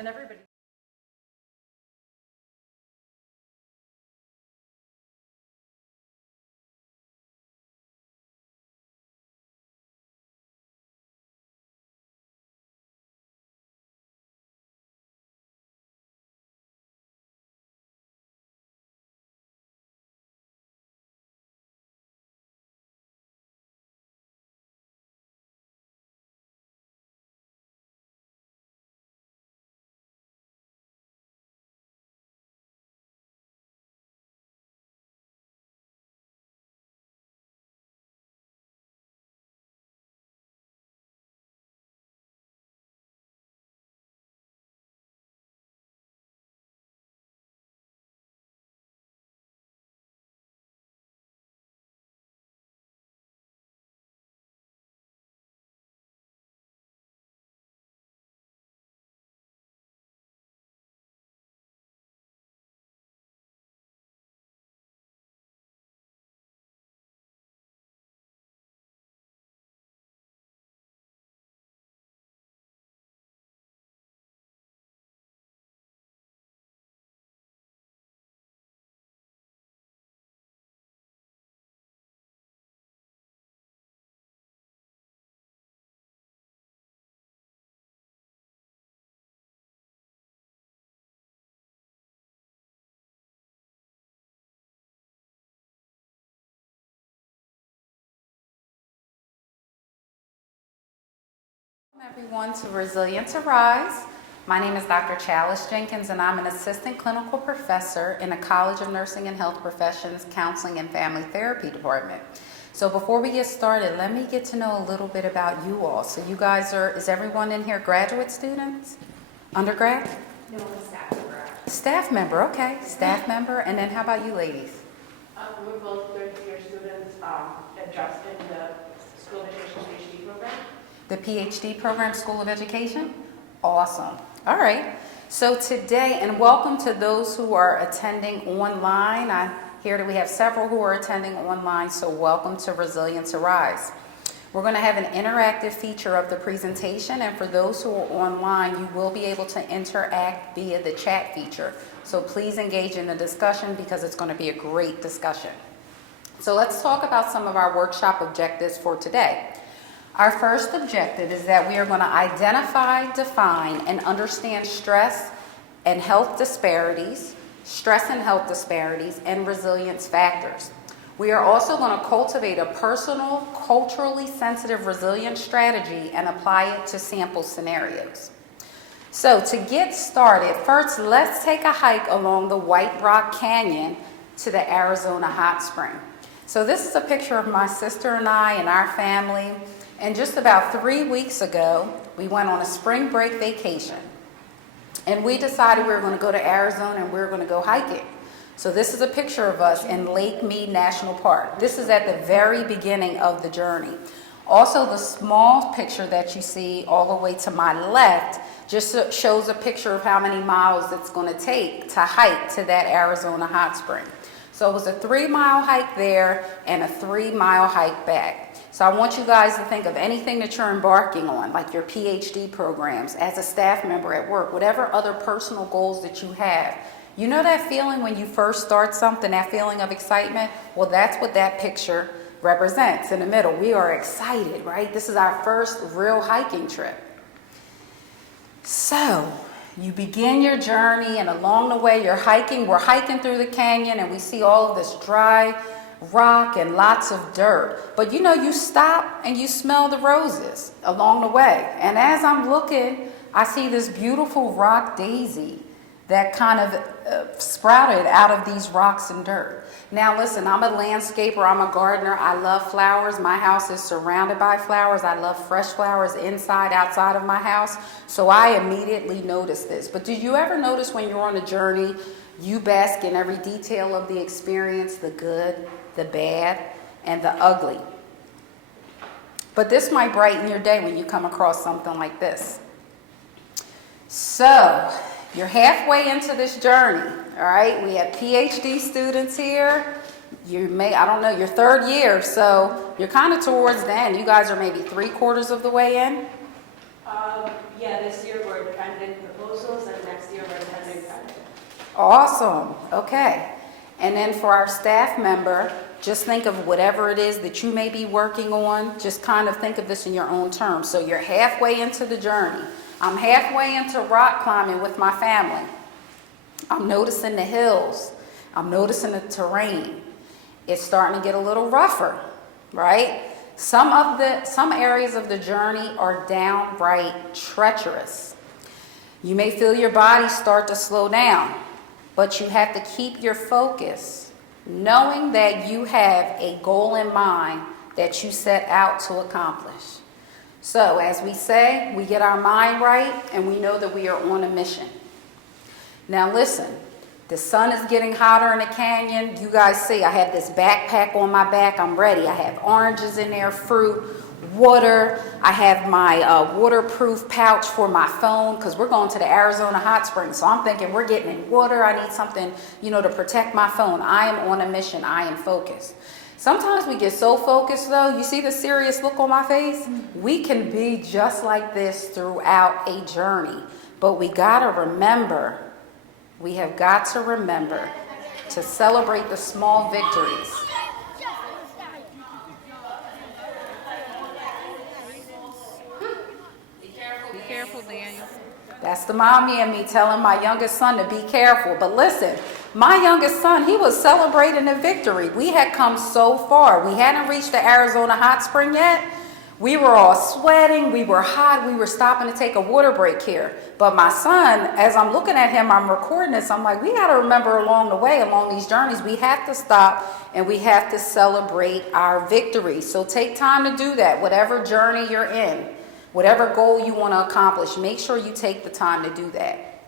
And everybody. Welcome everyone to Resilience Arise. My name is Dr. Chalice Jenkins and I'm an assistant clinical professor in the College of Nursing and Health Professions Counseling and Family Therapy Department. So before we get started, let me get to know a little bit about you all. So you guys is everyone in here graduate students? Undergrad? No, I'm staff member. Staff member, okay. Staff member. And then how about you ladies? We're both third-year students just in the School of Education PhD program. The PhD program, School of Education? Awesome. All right. So today, and welcome to those who are attending online. I hear that we have several who are attending online, so welcome to Resilience Arise. We're going to have an interactive feature of the presentation, and for those who are online, you will be able to interact via the chat feature. So please engage in the discussion because it's going to be a great discussion. So let's talk about some of our workshop objectives for today. Our first objective is that we are going to identify, define, and understand stress and health disparities, and resilience factors. We are also going to cultivate a personal, culturally sensitive resilience strategy and apply it to sample scenarios. So to get started, first let's take a hike along the White Rock Canyon to the Arizona Hot Spring. So this is a picture of my sister and I and our family. And just about 3 weeks ago, we went on a spring break vacation. And we decided we were going to go to Arizona and we were going to go hiking. So this is a picture of us in Lake Mead National Park. This is at the very beginning of the journey. Also, the small picture that you see all the way to my left just shows a picture of how many miles it's going to take to hike to that Arizona hot spring. So it was a 3-mile hike there and a 3-mile hike back. So I want you guys to think of anything that you're embarking on, like your PhD programs, as a staff member at work, whatever other personal goals that you have. You know that feeling when you first start something, that feeling of excitement? Well, that's what that picture represents in the middle. We are excited, right? This is our first real hiking trip. So you begin your journey, and along the way you're hiking. We're hiking through the canyon, and we see all of this dry rock and lots of dirt. But you know, you stop and you smell the roses along the way. And as I'm looking, I see this beautiful rock daisy that kind of sprouted out of these rocks and dirt. Now listen, I'm a landscaper, I'm a gardener, I love flowers. My house is surrounded by flowers. I love fresh flowers inside, outside of my house. So I immediately noticed this. But did you ever notice when you're on a journey, you bask in every detail of the experience, the good, the bad, and the ugly? But this might brighten your day when you come across something like this. So you're halfway into this journey, all right? We have PhD students here. I don't know, your third year, so you're kind of towards the end. You guys are maybe 3/4 of the way in. Yeah, this year we're defending proposals and Awesome. Okay. And then for our staff member, just think of whatever it is that you may be working on. Just kind of think of this in your own terms. So you're halfway into the journey. I'm halfway into rock climbing with my family. I'm noticing the hills. I'm noticing the terrain. It's starting to get a little rougher, right? Some areas of the journey are downright treacherous. You may feel your body start to slow down, but you have to keep your focus, knowing that you have a goal in mind that you set out to accomplish. So, as we say, we get our mind right and we know that we are on a mission. Now listen, the sun is getting hotter in the canyon. You guys see, I have this backpack on my back. I'm ready. I have oranges in there, fruit, water. I have my waterproof pouch for my phone because we're going to the Arizona hot springs. So I'm thinking we're getting in water. I need something, to protect my phone. I am on a mission. I am focused. Sometimes we get so focused though, you see the serious look on my face? We can be just like this throughout a journey. But we got to remember, to celebrate the small victories. Be careful, Daniel. That's the mommy and me telling my youngest son to be careful. But listen, my youngest son, he was celebrating a victory. We had come so far. We hadn't reached the Arizona hot spring yet. We were all sweating. We were hot. We were stopping to take a water break here. But my son, as I'm looking at him, I'm recording this. I'm like, we got to remember along the way, along these journeys, we have to stop and we have to celebrate our victory. So take time to do that. Whatever journey you're in, whatever goal you want to accomplish, make sure you take the time to do that.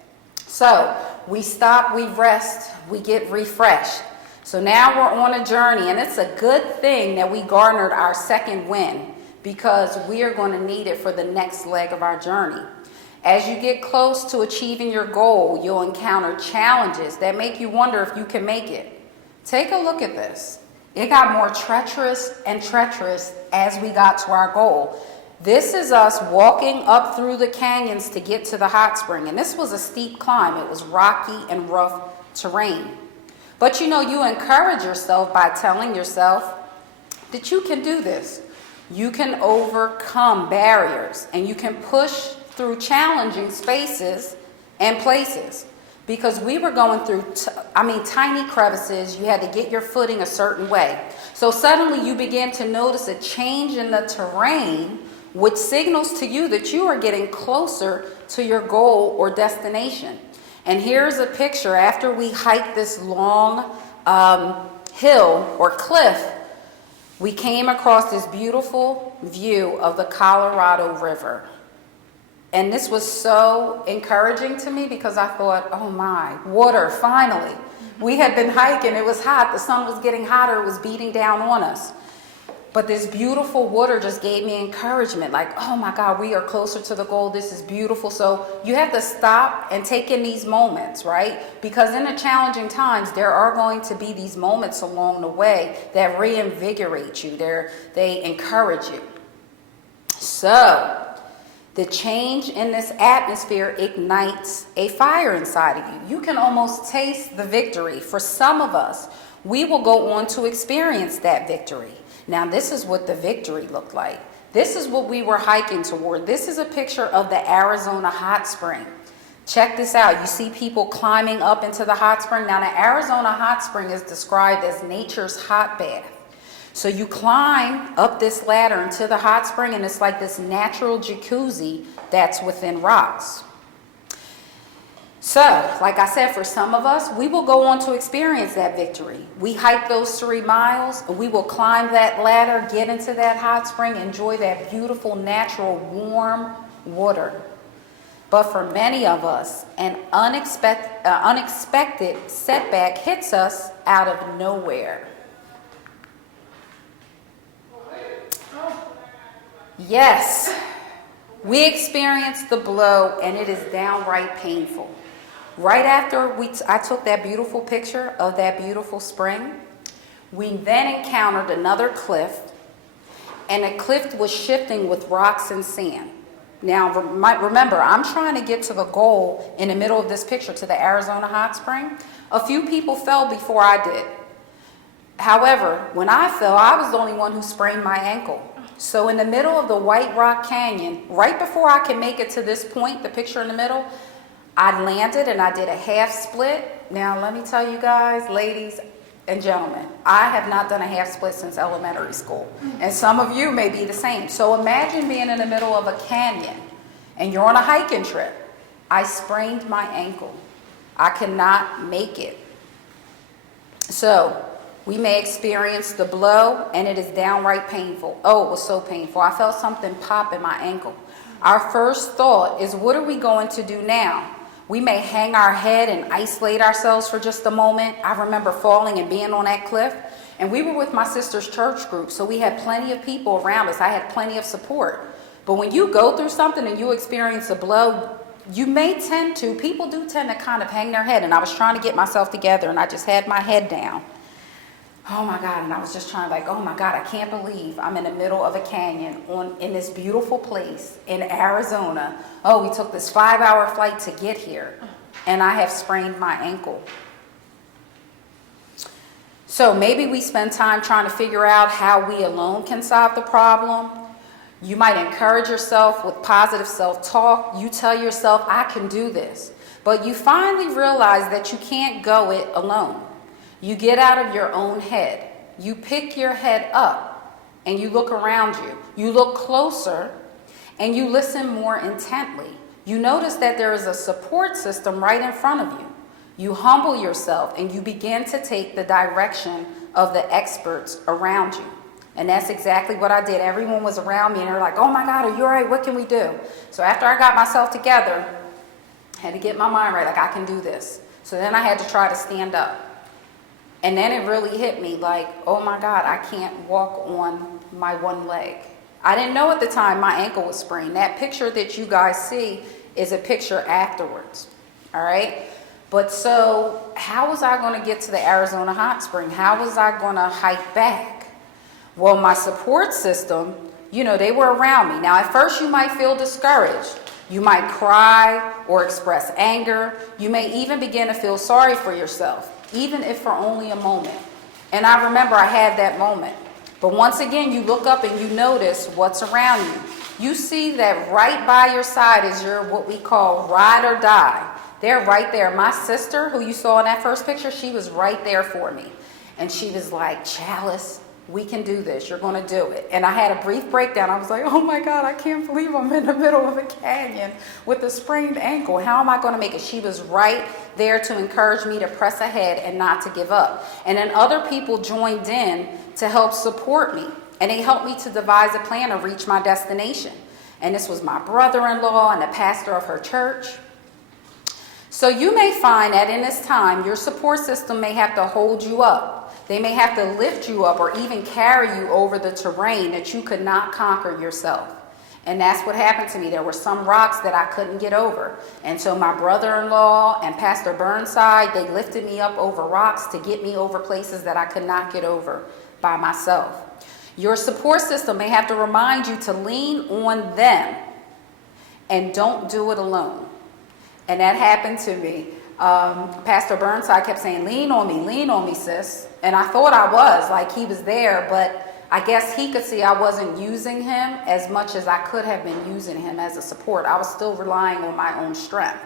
So we stop, we rest, we get refreshed. So now we're on a journey, and it's a good thing that we garnered our second win, because we are going to need it for the next leg of our journey. As you get close to achieving your goal, you'll encounter challenges that make you wonder if you can make it. Take a look at this. It got more treacherous and treacherous as we got to our goal. This is us walking up through the canyons to get to the hot spring. And this was a steep climb. It was rocky and rough terrain. But you encourage yourself by telling yourself that you can do this. You can overcome barriers and you can push through challenging spaces and places. Because we were going through, tiny crevices. You had to get your footing a certain way. So suddenly you begin to notice a change in the terrain, which signals to you that you are getting closer to your goal or destination. And here's a picture after we hiked this long hill or cliff. We came across this beautiful view of the Colorado River. And this was so encouraging to me because I thought, oh my, water, finally. We had been hiking, it was hot, the sun was getting hotter, it was beating down on us. But this beautiful water just gave me encouragement, like, oh my God, we are closer to the goal, this is beautiful. So you have to stop and take in these moments, right? Because in the challenging times, there are going to be these moments along the way that reinvigorate you, they encourage you. So the change in this atmosphere ignites a fire inside of you. You can almost taste the victory. For some of us, we will go on to experience that victory. Now, this is what the victory looked like. This is what we were hiking toward. This is a picture of the Arizona hot spring. Check this out. You see people climbing up into the hot spring. Now, the Arizona hot spring is described as nature's hot bath. So you climb up this ladder into the hot spring, and it's like this natural jacuzzi that's within rocks. So, like I said, for some of us, we will go on to experience that victory. We hike those 3 miles, we will climb that ladder, get into that hot spring, enjoy that beautiful, natural, warm water. But for many of us, an unexpected setback hits us out of nowhere. Yes, we experienced the blow, and it is downright painful. Right after I took that beautiful picture of that beautiful spring, we then encountered another cliff, and the cliff was shifting with rocks and sand. Now, remember, I'm trying to get to the goal in the middle of this picture, to the Arizona hot spring. A few people fell before I did. However, when I fell, I was the only one who sprained my ankle. So in the middle of the White Rock Canyon, right before I can make it to this point, the picture in the middle, I landed and I did a half split. Now, let me tell you guys, ladies and gentlemen, I have not done a half split since elementary school. And some of you may be the same. So imagine being in the middle of a canyon and you're on a hiking trip. I sprained my ankle. I cannot make it. So we may experience the blow and it is downright painful. Oh, it was so painful. I felt something pop in my ankle. Our first thought is, what are we going to do now? We may hang our head and isolate ourselves for just a moment. I remember falling and being on that cliff. And we were with my sister's church group, so we had plenty of people around us. I had plenty of support. But when you go through something and you experience a blow, people do tend to kind of hang their head. And I was trying to get myself together and I just had my head down. Oh my God, and I was just trying oh my God, I can't believe I'm in the middle of a canyon in this beautiful place in Arizona. Oh, we took this 5-hour flight to get here and I have sprained my ankle. So maybe we spend time trying to figure out how we alone can solve the problem. You might encourage yourself with positive self-talk. You tell yourself, I can do this. But you finally realize that you can't go it alone. You get out of your own head. You pick your head up and you look around you. You look closer and you listen more intently. You notice that there is a support system right in front of you. You humble yourself and you begin to take the direction of the experts around you. And that's exactly what I did. Everyone was around me and they're like, oh my God, are you all right? What can we do? So after I got myself together, I had to get my mind right, I can do this. So then I had to try to stand up. And then it really hit me oh my God, I can't walk on my one leg. I didn't know at the time my ankle was sprained. That picture that you guys see is a picture afterwards. All right. But so how was I going to get to the Arizona hot spring? How was I going to hike back? Well, my support system, they were around me. Now, at first you might feel discouraged. You might cry or express anger. You may even begin to feel sorry for yourself, even if for only a moment. And I remember I had that moment. But once again, you look up and you notice what's around you. You see that right by your side is your what we call ride or die. They're right there. My sister, who you saw in that first picture, she was right there for me. And she was like, Chalice, we can do this. You're going to do it. And I had a brief breakdown. I was like, oh my God, I can't believe I'm in the middle of a canyon with a sprained ankle. How am I going to make it? She was right there to encourage me to press ahead and not to give up. And then other people joined in to help support me. And they helped me to devise a plan to reach my destination. And this was my brother-in-law and the pastor of her church. So you may find that in this time, your support system may have to hold you up. They may have to lift you up or even carry you over the terrain that you could not conquer yourself. And that's what happened to me. There were some rocks that I couldn't get over. And so my brother-in-law and Pastor Burnside, they lifted me up over rocks to get me over places that I could not get over by myself. Your support system may have to remind you to lean on them and don't do it alone. And that happened to me. Pastor Burnside kept saying, lean on me, sis. And I thought I was, he was there, but I guess he could see I wasn't using him as much as I could have been using him as a support. I was still relying on my own strength.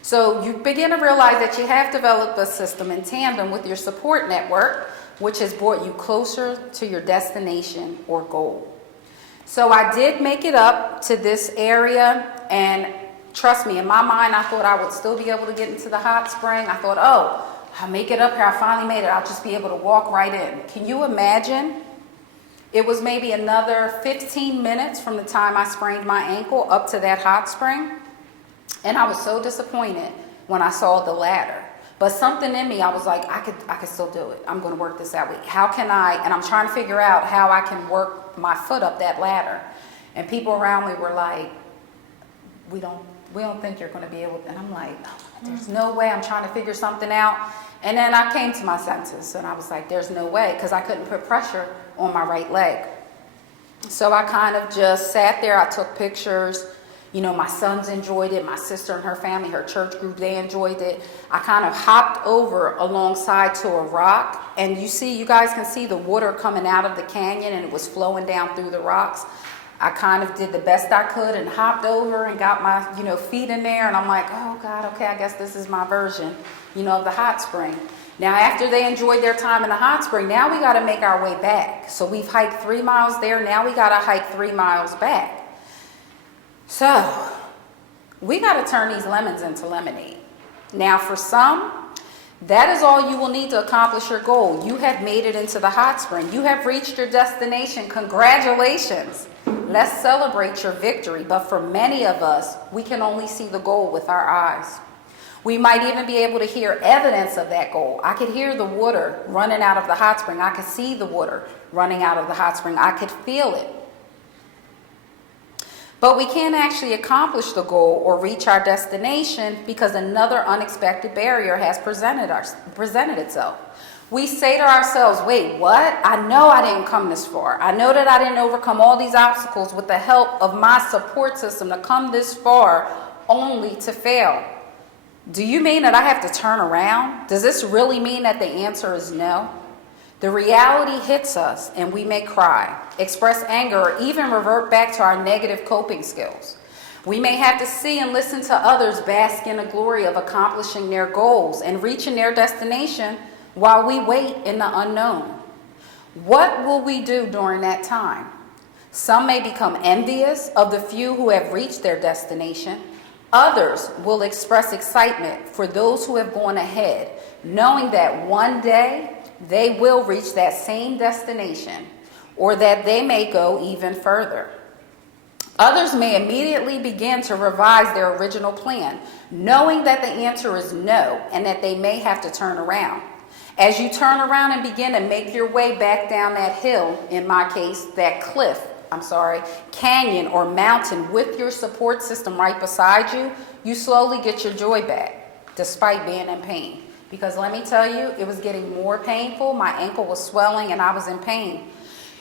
So you begin to realize that you have developed a system in tandem with your support network, which has brought you closer to your destination or goal. So I did make it up to this area, and trust me, in my mind, I thought I would still be able to get into the hot spring. I thought, I'll make it up here. I finally made it. I'll just be able to walk right in. Can you imagine? It was maybe another 15 minutes from the time I sprained my ankle up to that hot spring. And I was so disappointed when I saw the ladder. But something in me, I was like, I could still do it. I'm going to work this out. How can I? And I'm trying to figure out how I can work my foot up that ladder. And people around me were like, we don't think you're going to be able to. And I'm like, there's no way. I'm trying to figure something out. And then I came to my senses and I was like, there's no way, because I couldn't put pressure on my right leg. So I kind of just sat there. I took pictures. You know, my sons enjoyed it. My sister and her family, her church group, they enjoyed it. I kind of hopped over alongside to a rock. And you guys can see the water coming out of the canyon, and it was flowing down through the rocks. I kind of did the best I could and hopped over and got my, feet in there. And I'm like, oh, God, okay, I guess this is my version, of the hot spring. Now, after they enjoyed their time in the hot spring, now we got to make our way back. So we've hiked 3 miles there. Now we got to hike 3 miles back. So we got to turn these lemons into lemonade. Now, for some, that is all you will need to accomplish your goal. You have made it into the hot spring. You have reached your destination. Congratulations. Let's celebrate your victory. But for many of us, we can only see the goal with our eyes. We might even be able to hear evidence of that goal. I could hear the water running out of the hot spring. I could see the water running out of the hot spring. I could feel it. But we can't actually accomplish the goal or reach our destination because another unexpected barrier has presented itself. We say to ourselves, wait, what? I know I didn't come this far. I know that I didn't overcome all these obstacles with the help of my support system to come this far only to fail. Do you mean that I have to turn around? Does this really mean that the answer is no? The reality hits us and we may cry, express anger, or even revert back to our negative coping skills. We may have to see and listen to others bask in the glory of accomplishing their goals and reaching their destination while we wait in the unknown. What will we do during that time? Some may become envious of the few who have reached their destination. Others will express excitement for those who have gone ahead, knowing that one day they will reach that same destination, or that they may go even further. Others may immediately begin to revise their original plan, knowing that the answer is no and that they may have to turn around. As you turn around and begin to make your way back down that hill, in my case, that canyon or mountain with your support system right beside you, you slowly get your joy back, despite being in pain. Because let me tell you, it was getting more painful. My ankle was swelling and I was in pain.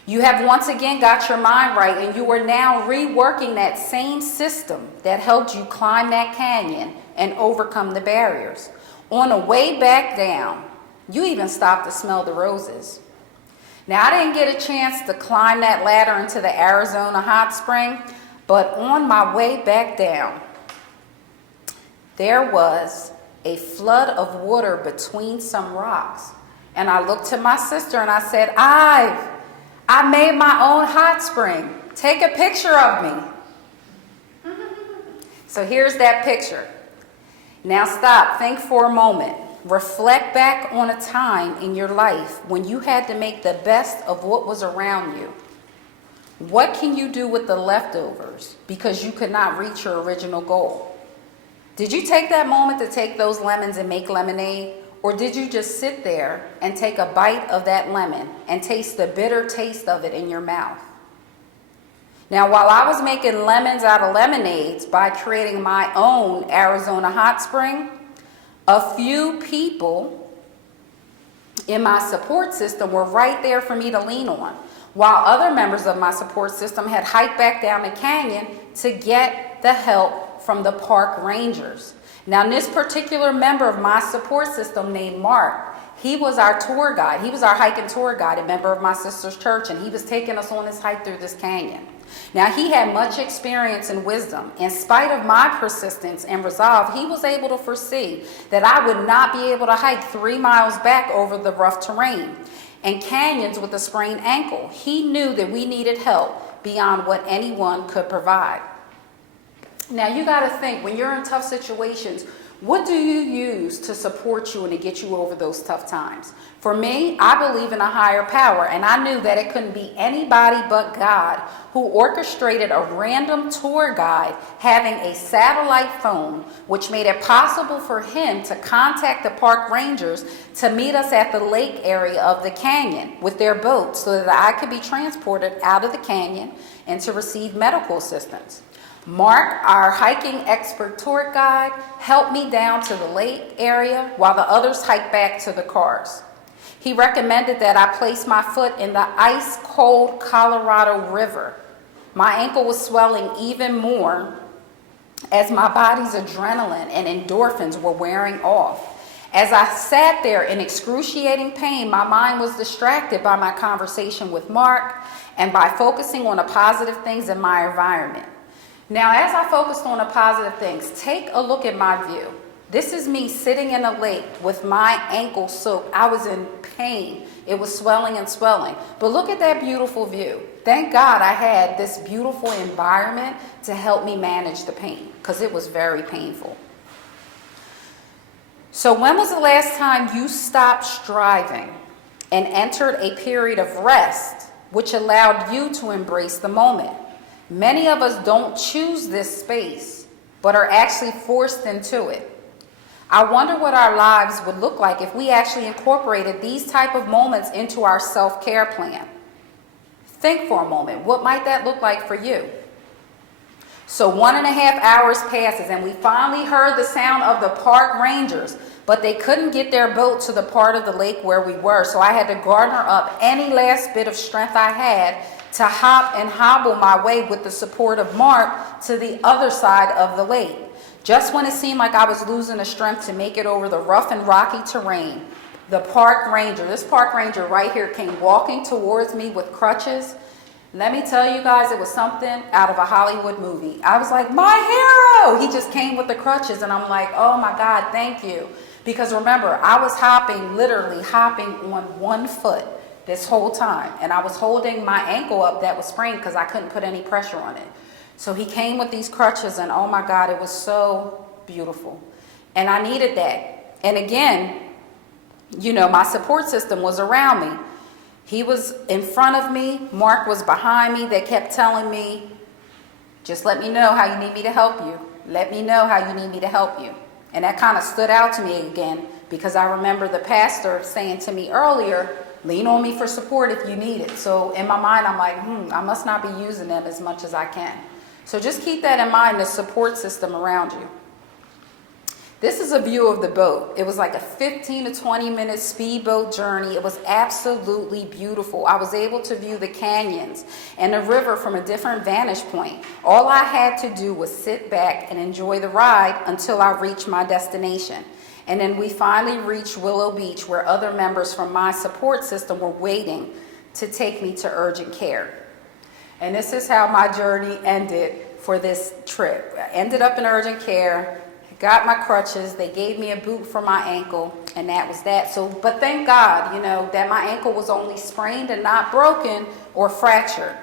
You have once again got your mind right, and you are now reworking that same system that helped you climb that canyon and overcome the barriers. On the way back down, you even stopped to smell the roses. Now, I didn't get a chance to climb that ladder into the Arizona hot spring, but on my way back down, there was a flood of water between some rocks. And I looked to my sister and I said, I made my own hot spring. Take a picture of me. So here's that picture. Now stop, think for a moment. Reflect back on a time in your life when you had to make the best of what was around you. What can you do with the leftovers because you could not reach your original goal? Did you take that moment to take those lemons and make lemonade? Or did you just sit there and take a bite of that lemon and taste the bitter taste of it in your mouth? Now, while I was making lemons out of lemonades by creating my own Arizona hot spring, a few people in my support system were right there for me to lean on, while other members of my support system had hiked back down the canyon to get the help from the park rangers. Now, this particular member of my support system named Mark, he was our tour guide. He was our hiking tour guide, a member of my sister's church, and he was taking us on this hike through this canyon. Now, he had much experience and wisdom. In spite of my persistence and resolve, he was able to foresee that I would not be able to hike 3 miles back over the rough terrain and canyons with a sprained ankle. He knew that we needed help beyond what anyone could provide. Now, you got to think, when you're in tough situations, what do you use to support you and to get you over those tough times? For me, I believe in a higher power, and I knew that it couldn't be anybody but God who orchestrated a random tour guide having a satellite phone, which made it possible for him to contact the park rangers to meet us at the lake area of the canyon with their boat so that I could be transported out of the canyon and to receive medical assistance. Mark, our hiking expert tour guide, helped me down to the lake area while the others hiked back to the cars. He recommended that I place my foot in the ice-cold Colorado River. My ankle was swelling even more as my body's adrenaline and endorphins were wearing off. As I sat there in excruciating pain, my mind was distracted by my conversation with Mark and by focusing on the positive things in my environment. Now, as I focused on the positive things, take a look at my view. This is me sitting in a lake with my ankle soaked. I was in pain. It was swelling and swelling. But look at that beautiful view. Thank God I had this beautiful environment to help me manage the pain, because it was very painful. So when was the last time you stopped striving and entered a period of rest, which allowed you to embrace the moment? Many of us don't choose this space, but are actually forced into it. I wonder what our lives would look like if we actually incorporated these type of moments into our self-care plan. Think for a moment. What might that look like for you? So 1.5 hours passes and we finally heard the sound of the park rangers, but they couldn't get their boat to the part of the lake where we were. So I had to garner up any last bit of strength I had to hop and hobble my way with the support of Mark to the other side of the lake. Just when it seemed like I was losing the strength to make it over the rough and rocky terrain, the park ranger, this park ranger right here, came walking towards me with crutches. Let me tell you guys, it was something out of a Hollywood movie. I was like, my hero! He just came with the crutches, and I'm like, oh my God, thank you. Because remember, I was literally hopping on one foot this whole time, and I was holding my ankle up that was sprained because I couldn't put any pressure on it. So he came with these crutches, and oh my God, it was so beautiful. And I needed that. And again, you know, my support system was around me. He was in front of me. Mark was behind me. They kept telling me, just let me know how you need me to help you. Let me know how you need me to help you. And that kind of stood out to me again, because I remember the pastor saying to me earlier, lean on me for support if you need it. So in my mind, I'm like, I must not be using them as much as I can. So just keep that in mind, the support system around you. This is a view of the boat. It was like a 15 to 20 minute speedboat journey. It was absolutely beautiful. I was able to view the canyons and the river from a different vantage point. All I had to do was sit back and enjoy the ride until I reached my destination. And then we finally reached Willow Beach, where other members from my support system were waiting to take me to urgent care. And this is how my journey ended for this trip. I ended up in urgent care, got my crutches, they gave me a boot for my ankle, and that was that. So, but thank God, you know, that my ankle was only sprained and not broken or fractured.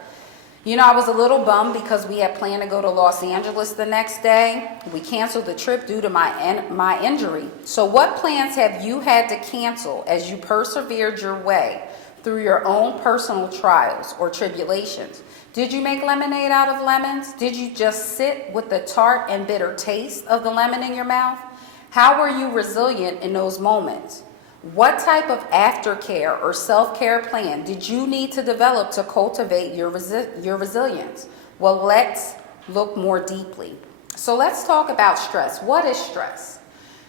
You know, I was a little bummed because we had planned to go to Los Angeles the next day. We canceled the trip due to my injury. So what plans have you had to cancel as you persevered your way through your own personal trials or tribulations? Did you make lemonade out of lemons? Did you just sit with the tart and bitter taste of the lemon in your mouth? How were you resilient in those moments? What type of aftercare or self-care plan did you need to develop to cultivate your resilience? Well, let's look more deeply. So let's talk about stress. What is stress?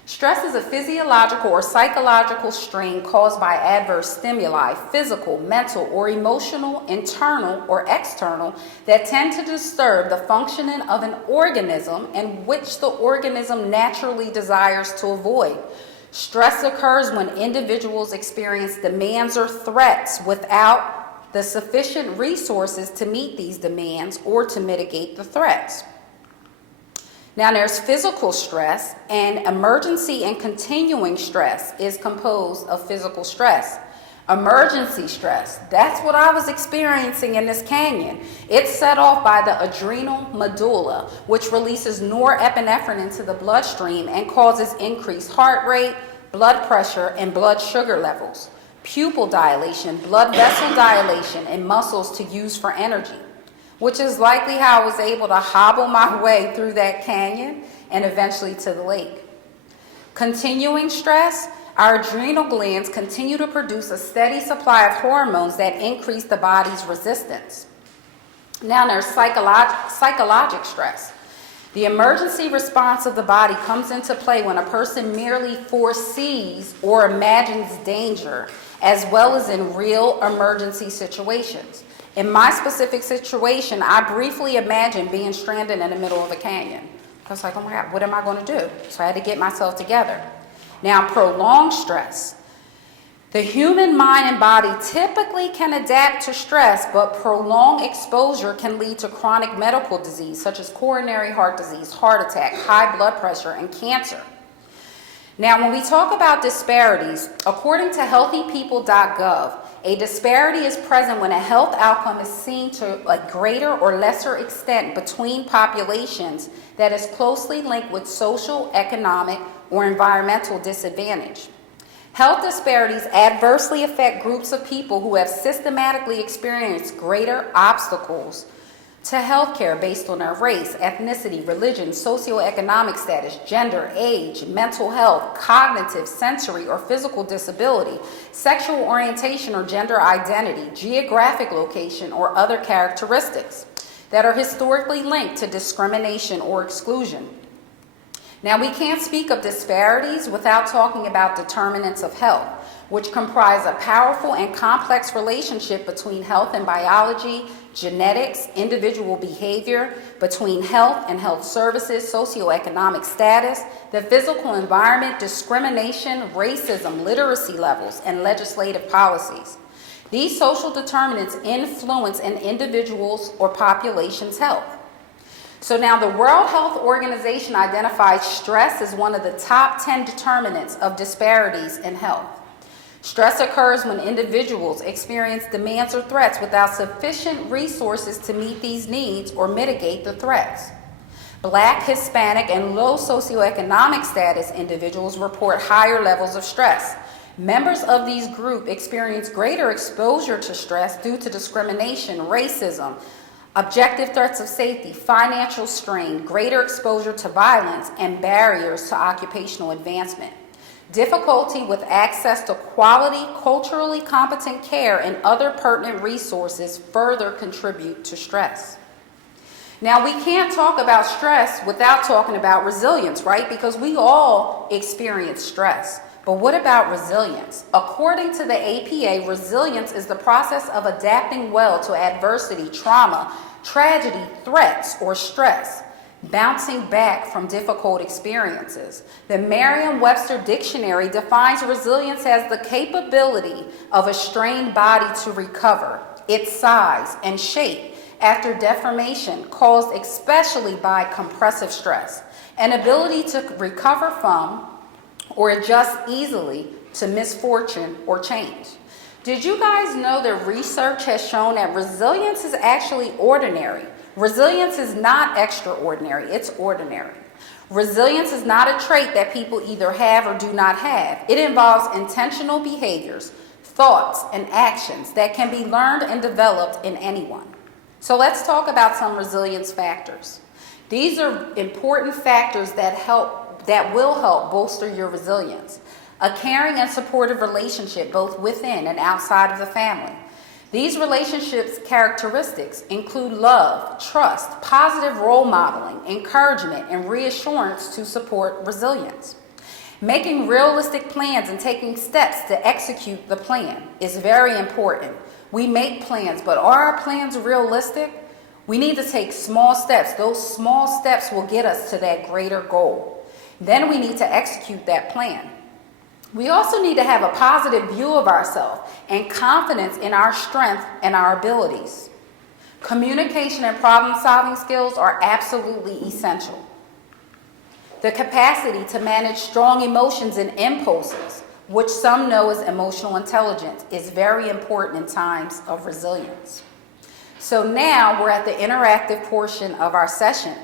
Stress is a physiological or psychological strain caused by adverse stimuli, physical, mental, or emotional, internal or external, that tend to disturb the functioning of an organism and which the organism naturally desires to avoid. Stress occurs when individuals experience demands or threats without the sufficient resources to meet these demands or to mitigate the threats. Now there's physical stress, and emergency and continuing stress is composed of physical stress. Emergency stress, that's what I was experiencing in this canyon. It's set off by the adrenal medulla, which releases norepinephrine into the bloodstream and causes increased heart rate, blood pressure, and blood sugar levels. Pupil dilation, blood vessel dilation, and muscles to use for energy, which is likely how I was able to hobble my way through that canyon and eventually to the lake. Continuing stress, our adrenal glands continue to produce a steady supply of hormones that increase the body's resistance. Now there's psychologic stress. The emergency response of the body comes into play when a person merely foresees or imagines danger, as well as in real emergency situations. In my specific situation, I briefly imagined being stranded in the middle of a canyon. I was like, oh my God, what am I going to do? So I had to get myself together. Now, prolonged stress. The human mind and body typically can adapt to stress, but prolonged exposure can lead to chronic medical disease, such as coronary heart disease, heart attack, high blood pressure, and cancer. Now, when we talk about disparities, according to healthypeople.gov, a disparity is present when a health outcome is seen to a greater or lesser extent between populations that is closely linked with social, economic, or environmental disadvantage. Health disparities adversely affect groups of people who have systematically experienced greater obstacles to healthcare based on their race, ethnicity, religion, socioeconomic status, gender, age, mental health, cognitive, sensory, or physical disability, sexual orientation or gender identity, geographic location, or other characteristics that are historically linked to discrimination or exclusion. Now, we can't speak of disparities without talking about determinants of health, which comprise a powerful and complex relationship between health and biology, genetics, individual behavior, between health and health services, socioeconomic status, the physical environment, discrimination, racism, literacy levels, and legislative policies. These social determinants influence an individual's or population's health. So now the World Health Organization identifies stress as one of the top 10 determinants of disparities in health. Stress occurs when individuals experience demands or threats without sufficient resources to meet these needs or mitigate the threats. Black, Hispanic, and low socioeconomic status individuals report higher levels of stress. Members of these groups experience greater exposure to stress due to discrimination, racism, objective threats of safety, financial strain, greater exposure to violence, and barriers to occupational advancement. Difficulty with access to quality, culturally competent care and other pertinent resources further contribute to stress. Now, we can't talk about stress without talking about resilience, right? Because we all experience stress. But what about resilience? According to the APA, resilience is the process of adapting well to adversity, trauma, tragedy, threats, or stress, bouncing back from difficult experiences. The Merriam-Webster Dictionary defines resilience as the capability of a strained body to recover its size and shape after deformation caused especially by compressive stress, an ability to recover from or adjust easily to misfortune or change. Did you guys know that research has shown that resilience is actually ordinary? Resilience is not extraordinary, it's ordinary. Resilience is not a trait that people either have or do not have. It involves intentional behaviors, thoughts, and actions that can be learned and developed in anyone. So let's talk about some resilience factors. These are important factors that will help bolster your resilience. A caring and supportive relationship both within and outside of the family. These relationships' characteristics include love, trust, positive role modeling, encouragement, and reassurance to support resilience. Making realistic plans and taking steps to execute the plan is very important. We make plans, but are our plans realistic? We need to take small steps. Those small steps will get us to that greater goal. Then we need to execute that plan. We also need to have a positive view of ourselves and confidence in our strength and our abilities. Communication and problem-solving skills are absolutely essential. The capacity to manage strong emotions and impulses, which some know as emotional intelligence, is very important in times of resilience. So now we're at the interactive portion of our session.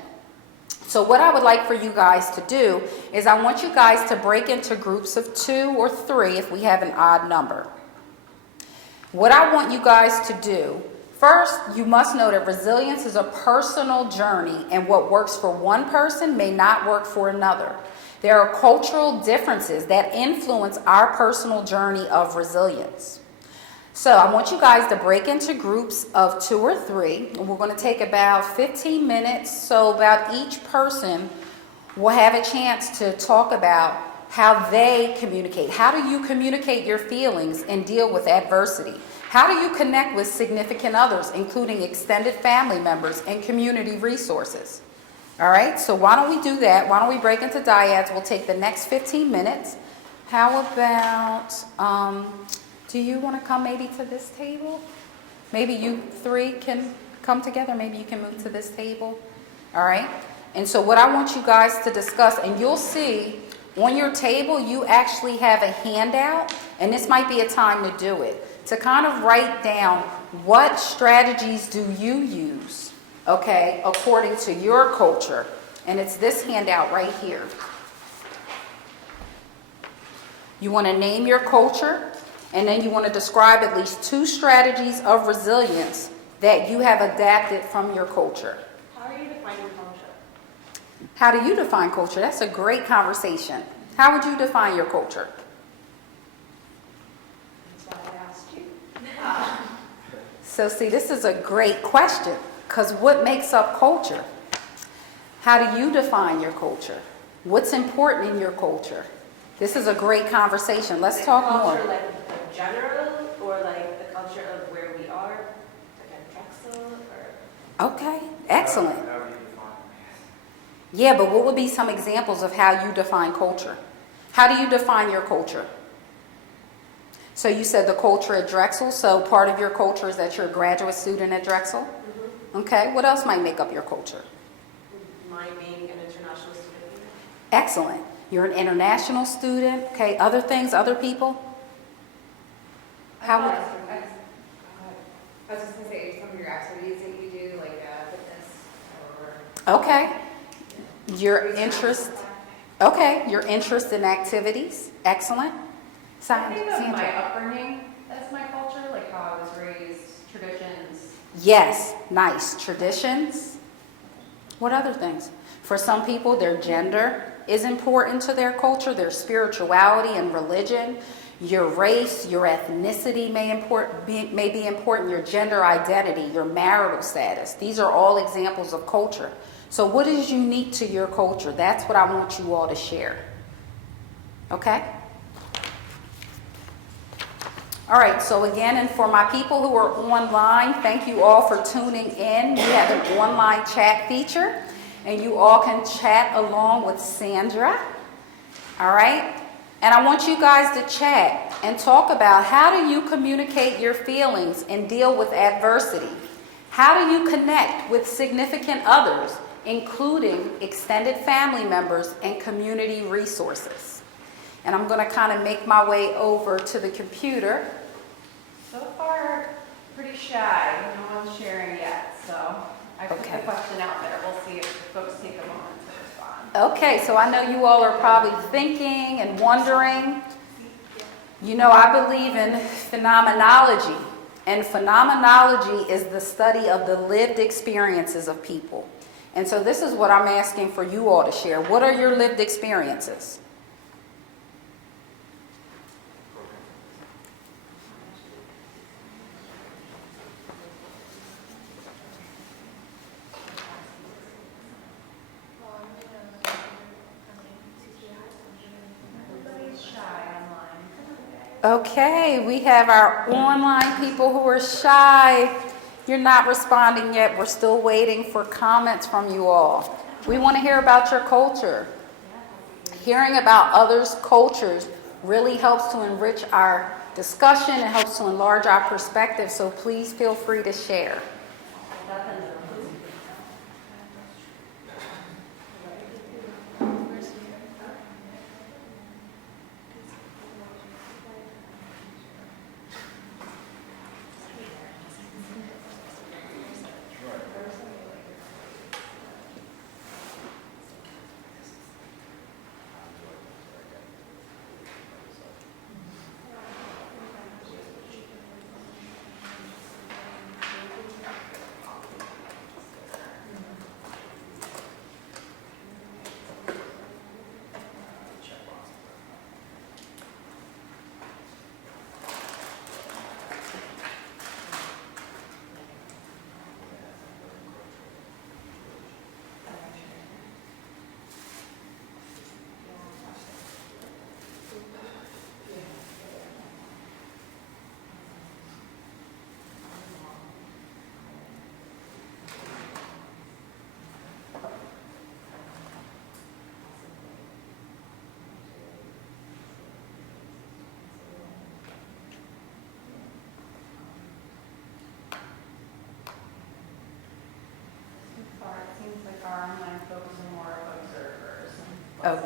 So what I would like for you guys to do is I want you guys to break into groups of 2 or 3 if we have an odd number. What I want you guys to do, first, you must know that resilience is a personal journey, and what works for one person may not work for another. There are cultural differences that influence our personal journey of resilience. So I want you guys to break into groups of 2 or 3. And we're going to take about 15 minutes. So about each person will have a chance to talk about how they communicate. How do you communicate your feelings and deal with adversity? How do you connect with significant others, including extended family members and community resources? All right, so why don't we do that? Why don't we break into dyads? We'll take the next 15 minutes. How about, do you want to come maybe to this table? Maybe you 3 can come together. Maybe you can move to this table. All right, and so what I want you guys to discuss, and you'll see on your table, you actually have a handout, and this might be a time to do it, to kind of write down what strategies do you use, okay, according to your culture. And it's this handout right here. You want to name your culture, and then you want to describe at least 2 strategies of resilience that you have adapted from your culture. How are you defining culture? How do you define culture? That's a great conversation. How would you define your culture? That's why I asked you. So see, this is a great question, because what makes up culture? How do you define your culture? What's important in your culture? This is a great conversation. Let's talk culture, more. like general, or like the culture of where we are, like at Drexel, or Okay, excellent. How do you define Yeah, but what would be some examples of how you define culture? How do you define your culture? So you said the culture at Drexel, so part of your culture is that you're a graduate student at Drexel? Okay, what else might make up your culture? my being an international student? Excellent. You're an international student. Okay, other things, other people? How would... I was just gonna say some of your activities that you do, like fitness or. Okay. Your interest... Okay, your interest in activities. Excellent. I think of my Sandra. upbringing as my culture, like how I was raised, traditions. Yes, nice. Traditions. What other things? For some people, their gender is important to their culture, their spirituality and religion. Your race, your ethnicity may be important, your gender identity, your marital status. These are all examples of culture. So what is unique to your culture? That's what I want you all to share. Okay? All right, so again, and for my people who are online, thank you all for tuning in. We have an online chat feature, and you all can chat along with Sandra. All right? And I want you guys to chat and talk about how do you communicate your feelings and deal with adversity? How do you connect with significant others, including extended family members and community resources? And I'm going to kind of make my way over to the computer. So far, pretty shy. No one's sharing yet, so I put Okay. the question out there. We'll see if folks take a moment to respond. Okay, so I know you all are probably thinking and wondering. You know, I believe in phenomenology, and phenomenology is the study of the lived experiences of people. And so this is what I'm asking for you all to share. What are your lived experiences? Everybody's shy online. Okay, we have our online people who are shy. You're not responding yet. We're still waiting for comments from you all. We want to hear about your culture. Hearing about others' cultures really helps to enrich our discussion. It helps to enlarge our perspective. So please feel free to share.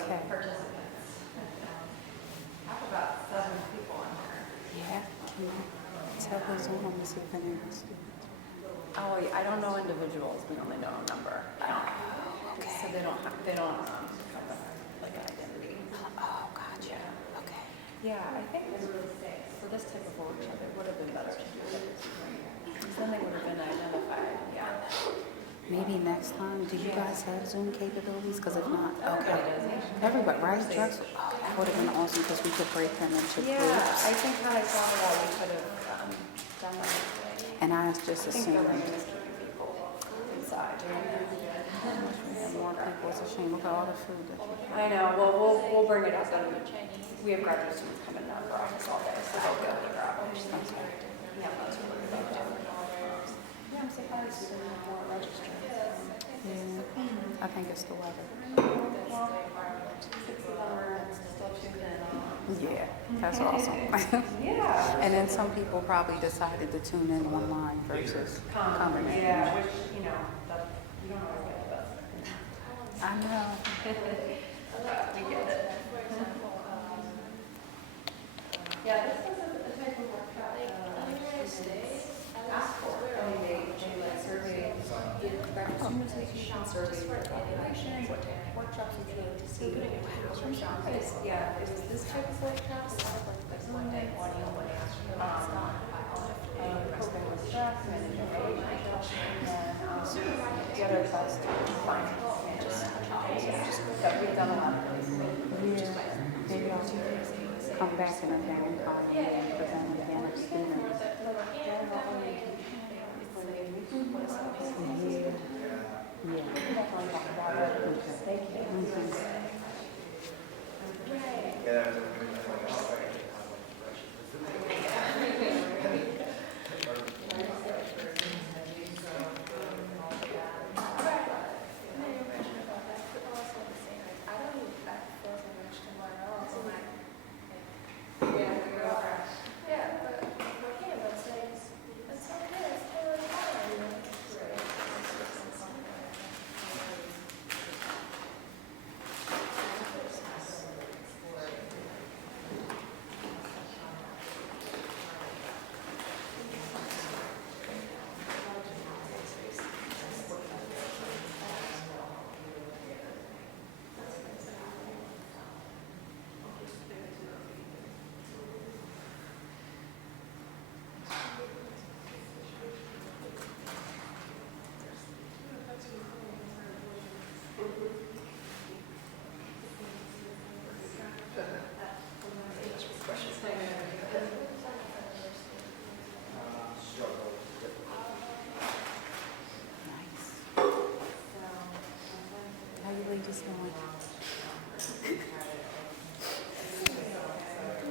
Okay. participants. I have about 7 people on here. Yeah. Tell who's on, let me see if any of the students. Oh, I don't know individuals, we only know a number. So they don't have like an identity. Oh, gotcha. Okay. Yeah, I think for this type of workshop, it would have been better to do it. Because then they would have been identified, yeah. Maybe next time, do you guys have Zoom capabilities? Because if not, okay. Everybody, right? Drexel? Oh, that would have been awesome because we could break them into Yeah, groups. I think when I thought about it, we could have done that. And I just I think the assumed. learning is keeping people inside. We have more people, it's a shame. Look at all the food that you I know, well, we'll bring it up and we have graduate students coming down to our office all day, so they'll go to grab them. Yeah, that's what we're going to do. Yeah, I'm surprised there are more registrants. Yeah, I think it's the weather. Well, 60 of them are still tuned in. Yeah, that's awesome. Yeah. And then some people probably decided to tune in online versus coming in. Yeah, which, you know, you don't always get the best. I know. We get it. Yeah, this is a type of workshop ask for. I mean, they like survey, graduate students, they can survey their population, what type of workshops would you like to see? Yeah, it was this type of workshop, like one day audio, one day coping with stress, managing age, and then the other class, finance. But we've done a lot of those lately. Maybe I'll come back in a down time and present again of students. How you ladies doing?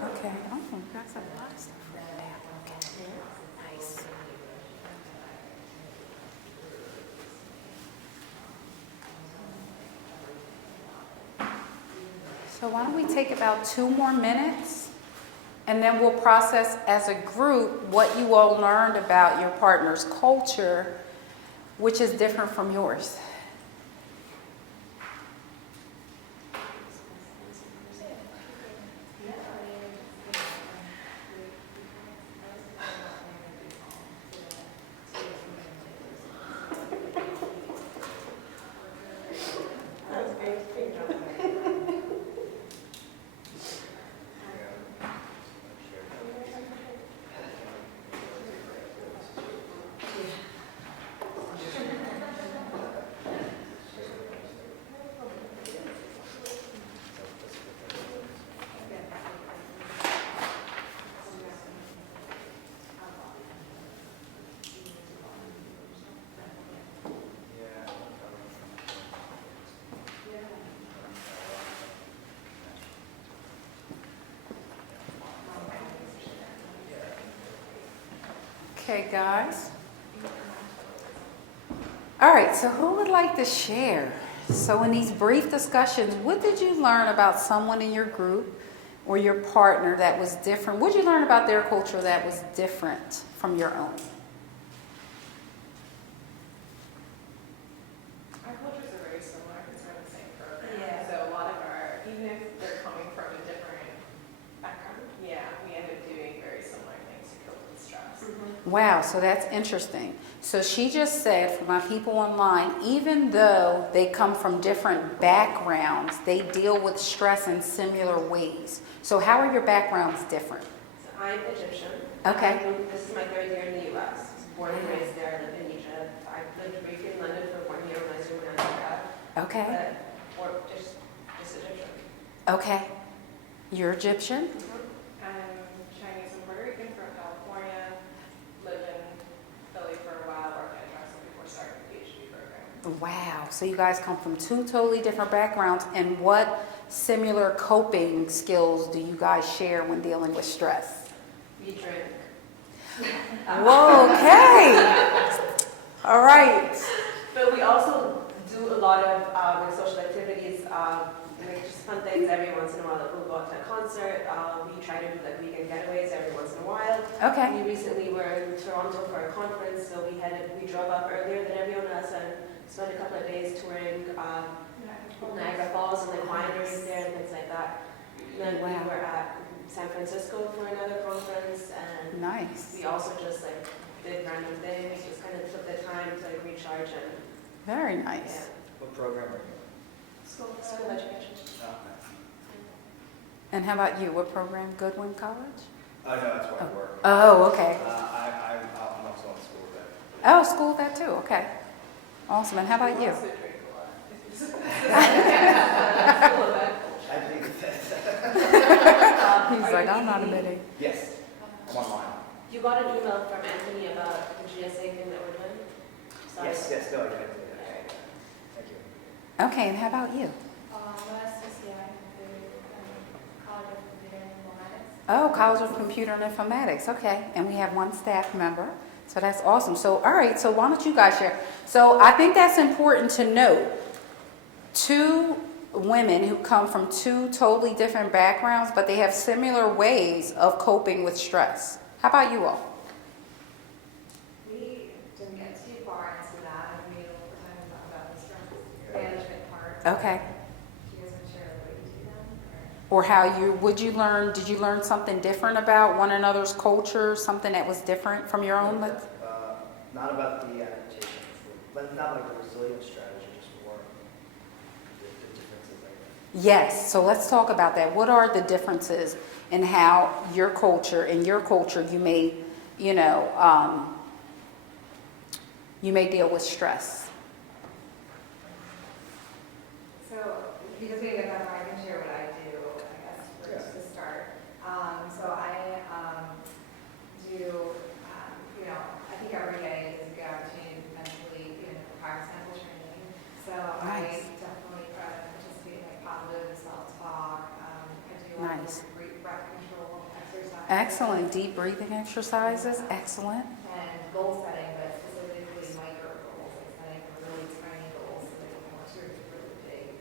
Okay. Oh, that's a lot of stuff right there. Okay. Nice. So why don't we take about 2 more minutes and then we'll process as a group what you all learned about your partner's culture, which is different from yours. Okay, guys. All right, so who would like to share? So in these brief discussions, what did you learn about someone in your group or your partner that was different? What did you learn about their culture that was different from your own? Our cultures are very similar because we're in the same program. Yeah. So a lot of our, Wow, so that's interesting. So she just said, for my people online, even though they come from different backgrounds, they deal with stress in similar ways. So how are your backgrounds different? So I'm Egyptian. Okay. This is my third year in the U.S. I was born and raised there. I lived in Egypt. I lived briefly in London for 1 year when I was doing my undergrad. Okay. Or just Egyptian. Okay. You're Egyptian? I'm Chinese and Puerto Rican from California. Lived in Philly for a while, worked at Drexel before starting the PhD program. Wow. So you guys come from two totally different backgrounds. And what similar coping skills do you guys share when dealing with stress? We drink. Whoa, okay. All right. But we also do a lot of social activities, like just fun things every once in a while. Like we'll go out to a concert. We try to do like weekend getaways every once in a while. Okay. We recently were in Toronto for a conference, so we drove up earlier than everyone else and spent a couple of days touring Niagara Falls and like wineries there and things like that. And then Wow. we were at San Francisco for another conference, and Nice. we also just like did random things, just kind of took the time to like recharge and Very nice. What program are you school education. in? Oh, And how about you? What program? Goodwin College? no, that's where I work. Oh, okay. I'm also on school there. Oh, school that too. Okay. Awesome. And how about you? I think He's like, I'm not admitting. yes, I'm online. You got an email from Anthony about the GSA thing that we're doing? Sorry. Yes, no, I did. Thank you. Okay. And how about you? Oh, College of Computer and Informatics. Okay. And we have one staff member. So that's awesome. So, all right. So why don't you guys share? So I think that's important to note. Two women who come from two totally different backgrounds, but they have similar ways of coping with stress. How about you all? We didn't get too far into that, and we were talking about the stress management part. Okay. Do you guys want to share what you do then? Or how did you learn something different about one another's culture, something that was different from your own? Not about the adaptation, but not like the resilience strategy, just more the differences, I guess. Yes, so let's talk about that. What are the differences in how in your culture, you may, you may deal with stress? So, because we have time, I can share what I do, I guess, first to start. So I do, I think every day is a good opportunity to mentally, practice mental training. So Nice. I definitely try to participate in like positive self-talk. I do Nice. breath control exercises. Excellent. Deep breathing exercises. Excellent. And goal setting, but specifically micro goals, like setting really tiny goals so they don't want to really big,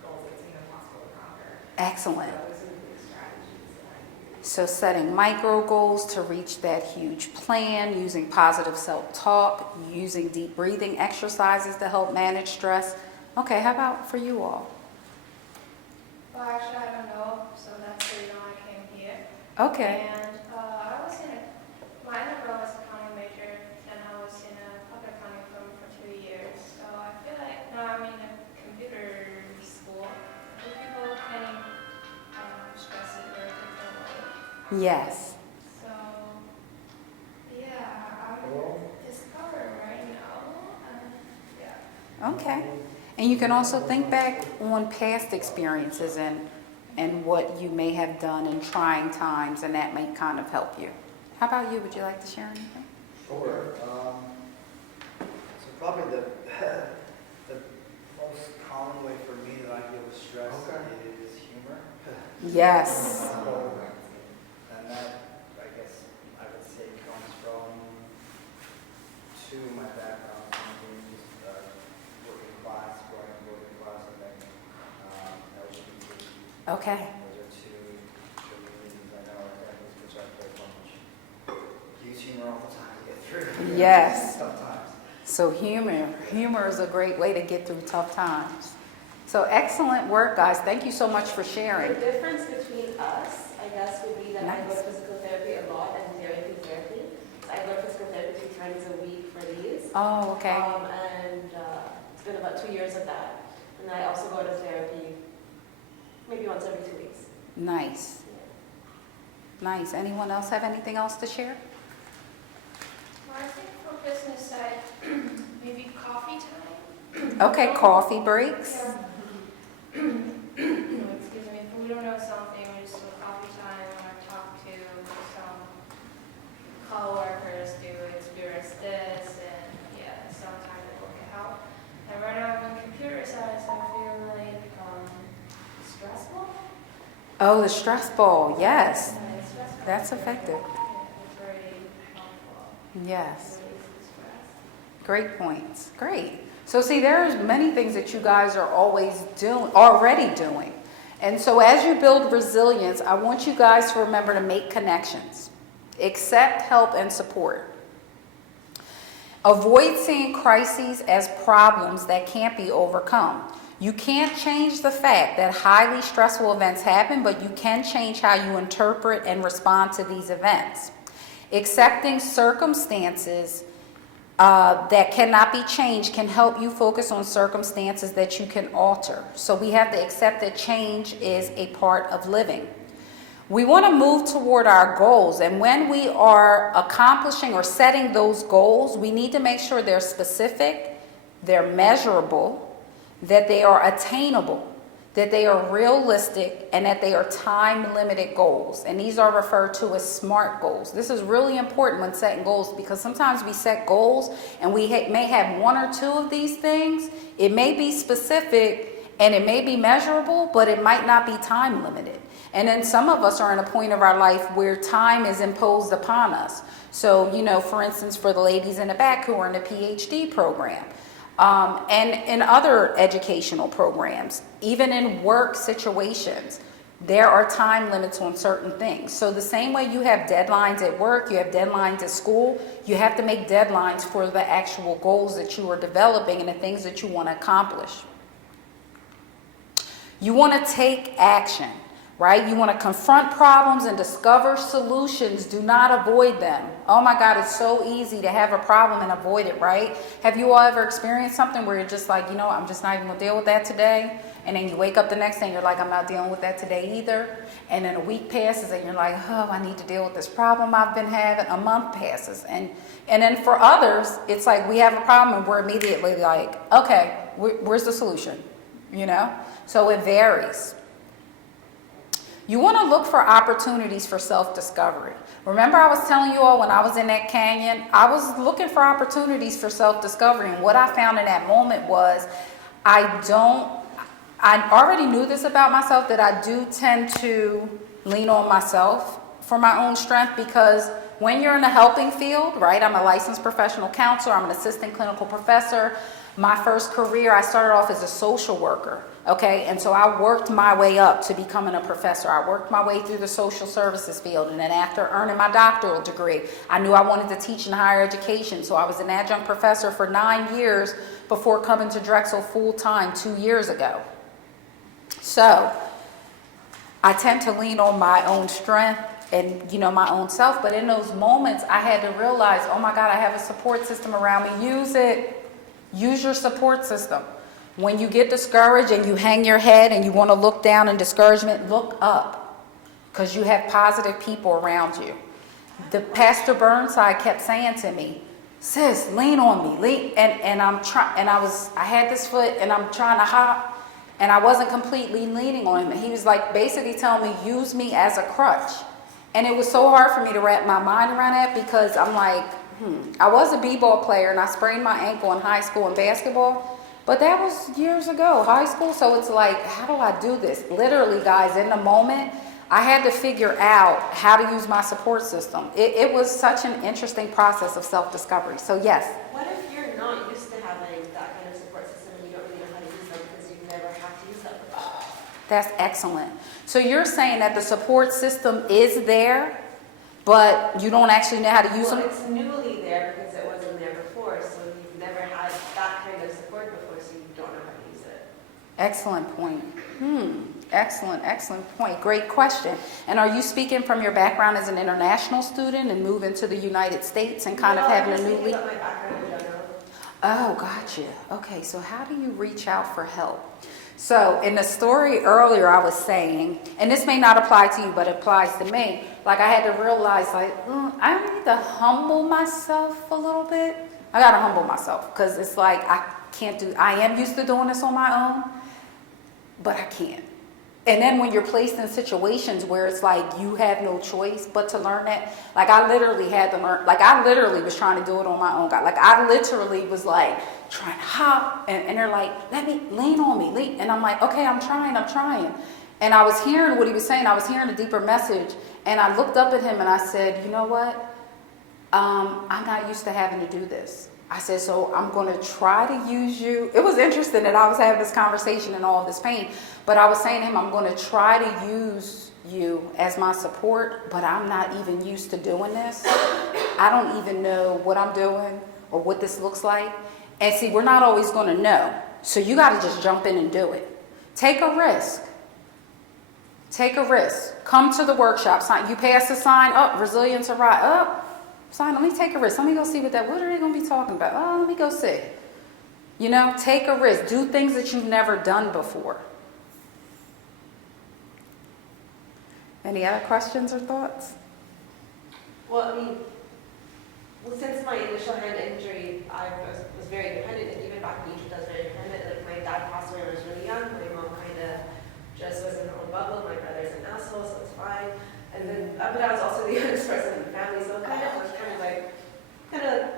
goals that seem impossible to conquer. Excellent. So those are the big strategies that I use. So setting micro goals to reach that huge plan, using positive self-talk, using deep breathing exercises to help manage stress. Okay, how about for you all? Well, actually, I don't know, so that's the reason I came here. Okay. And I was my undergrad was accounting major, and I was in a public accounting firm for 2 years. So I feel like now I'm in a computer school. Do people getting stressed in a different way? Yes. So, yeah, I'm discovering right now. Yeah. Okay. And you can also think back on past experiences and what you may have done in trying times, and that may kind of help you. How about you? Would you like to share anything? Sure. So probably the most common way for me that I deal with stress is humor. Yes. And that, I guess, I would say comes from two of my backgrounds, being just working class, growing up working class, I think, LGBT. Okay. Those are two reasons I know, which I very much use humor all the time to get through. Yes. Tough times. So humor is a great way to get through tough times. So excellent work, guys. Thank you so much for sharing. The difference between us, I guess, would be that I go Nice. to physical therapy a lot and they're into Oh, okay. And it's been about 2 years of that. And I also go to therapy maybe once every 2 weeks. Nice. Nice. Anyone else have anything else to share? Well, I think for business side, maybe coffee time. Okay, coffee breaks. Excuse me, if we don't know something, we just do a coffee time when I talk to some coworkers who experience this, and yeah, sometimes it will get help. And right now on the computer side, so I feel like stressful. Oh, the stress ball. Yes. Yeah, it's stressful. That's effective. Yeah, it's very helpful. Yes. Release the stress. Great points. Great. So see, there's many things that you guys are already doing. And so as you build resilience, I want you guys to remember to make connections. Accept help and support. Avoid seeing crises as problems that can't be overcome. You can't change the fact that highly stressful events happen, but you can change how you interpret and respond to these events. Accepting circumstances that cannot be changed can help you focus on circumstances that you can alter. So we have to accept that change is a part of living. We want to move toward our goals, and when we are accomplishing or setting those goals, we need to make sure they're specific, they're measurable, that they are attainable, that they are realistic, and that they are time-limited goals. And these are referred to as SMART goals. This is really important when setting goals, because sometimes we set goals and we may have one or two of these things. It may be specific and it may be measurable, but it might not be time-limited. And then some of us are in a point of our life where time is imposed upon us. So, for instance, for the ladies in the back who are in the PhD program, and in other educational programs, even in work situations, there are time limits on certain things. So the same way you have deadlines at work, you have deadlines at school, you have to make deadlines for the actual goals that you are developing and the things that you want to accomplish. You want to take action, right? You want to confront problems and discover solutions. Do not avoid them. Oh my God, it's so easy to have a problem and avoid it, right? Have you all ever experienced something where you're just like, I'm just not even going to deal with that today? And then you wake up the next day and you're like, I'm not dealing with that today either. And then a week passes and you're like, I need to deal with this problem I've been having. A month passes. And then for others, it's like we have a problem and we're immediately like, okay, where's the solution? So it varies. You want to look for opportunities for self-discovery. Remember I was telling you all when I was in that canyon, I was looking for opportunities for self-discovery. And what I found in that moment was I already knew this about myself, that I do tend to lean on myself for my own strength, because when you're in a helping field, right? I'm a licensed professional counselor. I'm an assistant clinical professor. My first career, I started off as a social worker. Okay, and so I worked my way up to becoming a professor. I worked my way through the social services field, and then after earning my doctoral degree, I knew I wanted to teach in higher education. So I was an adjunct professor for 9 years before coming to Drexel full-time 2 years ago. So I tend to lean on my own strength and, my own self. But in those moments, I had to realize, oh my God, I have a support system around me. Use it. Use your support system. When you get discouraged and you hang your head and you want to look down in discouragement, look up, because you have positive people around you. The Pastor Burnside kept saying to me, sis, lean on me. And I had this foot and I'm trying to hop, and I wasn't completely leaning on him. And he was like basically telling me, use me as a crutch. And it was so hard for me to wrap my mind around that, because I'm like, I was a b-ball player and I sprained my ankle in high school in basketball. But that was years ago, high school. So it's like, how do I do this? Literally, guys, in the moment, I had to figure out how to use my support system. It was such an interesting process of self-discovery. So yes. What if you're not used to having that kind of support system and you don't really know how to use them because you've never had to use them before? That's excellent. So you're saying that the support system is there, but you don't actually know how to use them? Well, it's newly there because it wasn't there before. So you've never had that kind of support before, so you don't know how to use it. Excellent point. Excellent point. Great question. And are you speaking from your background as an international student and moving to the United States and kind of having a new lead? My background in general. Oh, gotcha. Okay, so how do you reach out for help? So in the story earlier, I was saying, and this may not apply to you, but it applies to me. Like I had to realize, like, I need to humble myself a little bit. I got to humble myself because it's like I am used to doing this on my own, but I can't. And then when you're placed in situations where it's like you have no choice but to learn that, like I literally had to learn, like I literally was trying to do it on my own. Like I literally was like trying to hop, and they're like, let me, lean on me, lean. And I'm like, okay, I'm trying. And I was hearing what he was saying. I was hearing a deeper message. And I looked up at him and I said, you know what? I'm not used to having to do this. I said, so I'm going to try to use you. It was interesting that I was having this conversation and all of this pain, but I was saying to him, I'm going to try to use you as my support, but I'm not even used to doing this. I don't even know what I'm doing or what this looks like. And see, we're not always going to know. So you got to just jump in and do it. Take a risk. Take a risk. Come to the workshop. Sign. You pass the sign. Oh, resilience arrived. Oh, sign. Let me take a risk. Let me go see what are they going to be talking about? Oh, let me go see. You know, take a risk. Do things that you've never done before. Any other questions or thoughts? Well, I mean, since my initial hand injury, I was very dependent, and even back in Egypt, I was very dependent. Like, my dad passed away when I was really young. My mom kind of just was in her own bubble. My brother's an asshole, so it's fine. And then, but I was also the youngest person in the family, so I was kind of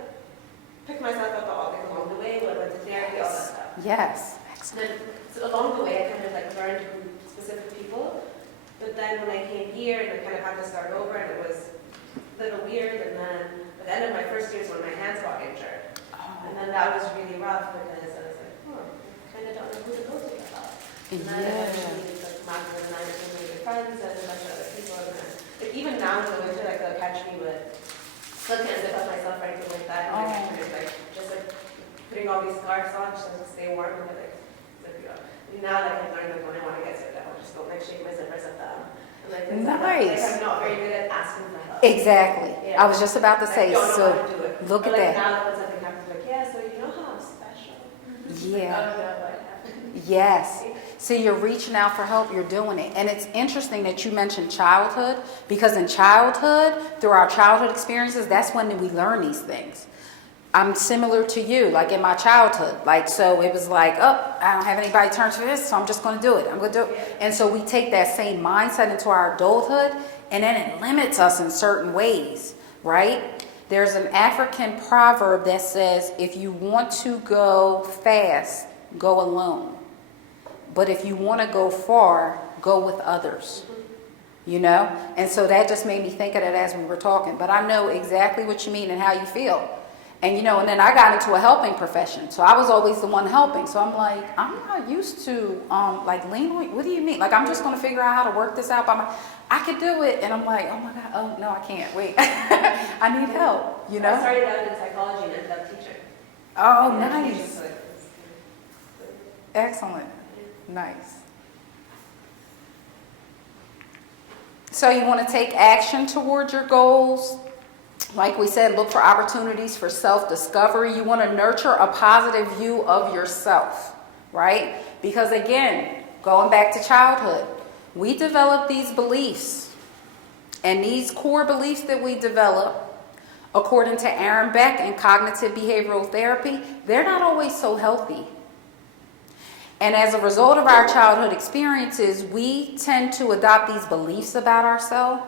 picked myself up along the way, went to therapy, all that stuff. Yes. And then, so along the way, I kind of learned from specific people. But then when I came here, and I kind of had to start over, and it was a little weird. And then at the end of my first year is when my hands got injured. And then that was really rough because I was like, I kind of don't know who to go to about. And then eventually, like, Magdalene and I became really good friends, and a bunch of other people. And then, like, even now in the winter, like, they'll catch me with still can't zip up myself or anything like that. And I'm kind of just putting all these scarves on just to stay warm, and zip you up. And now I've learned that when I want to get zipped up, I'll just go shake my zippers at them. And nice. I'm not very good at asking for help. Exactly. Yeah. I was just about to say, I don't know so how to do it. look but at that. Now when something happens, so you know how I'm special? Yeah. Oh, no, what happened? Yes. So you're reaching out for help, you're doing it. And it's interesting that you mentioned childhood, because in childhood, through our childhood experiences, that's when we learn these things. I'm similar to you, like in my childhood. Like, so it was like, I don't have anybody to turn to this, so I'm just going to do it. I'm going to do it. And so we take that same mindset into our adulthood, and then it limits us in certain ways, right? There's an African proverb that says, if you want to go fast, go alone. But if you want to go far, go with others. You know? And so that just made me think of that as we were talking. But I know exactly what you mean and how you feel. And, you know, and then I got into a helping profession. So I was always the one helping. So I'm like, I'm not used to, lean on, what do you mean? Like, I'm just going to figure out how to work this out I could do it. And I'm like, oh my God, oh no, I can't, wait. I need help, you know? I started out in psychology and ended up teaching. Oh, nice. Excellent. Nice. So you want to take action towards your goals. Like we said, look for opportunities for self-discovery. You want to nurture a positive view of yourself, right? Because again, going back to childhood, we develop these beliefs. And these core beliefs that we develop, according to Aaron Beck in cognitive behavioral therapy, they're not always so healthy. And as a result of our childhood experiences, we tend to adopt these beliefs about ourselves,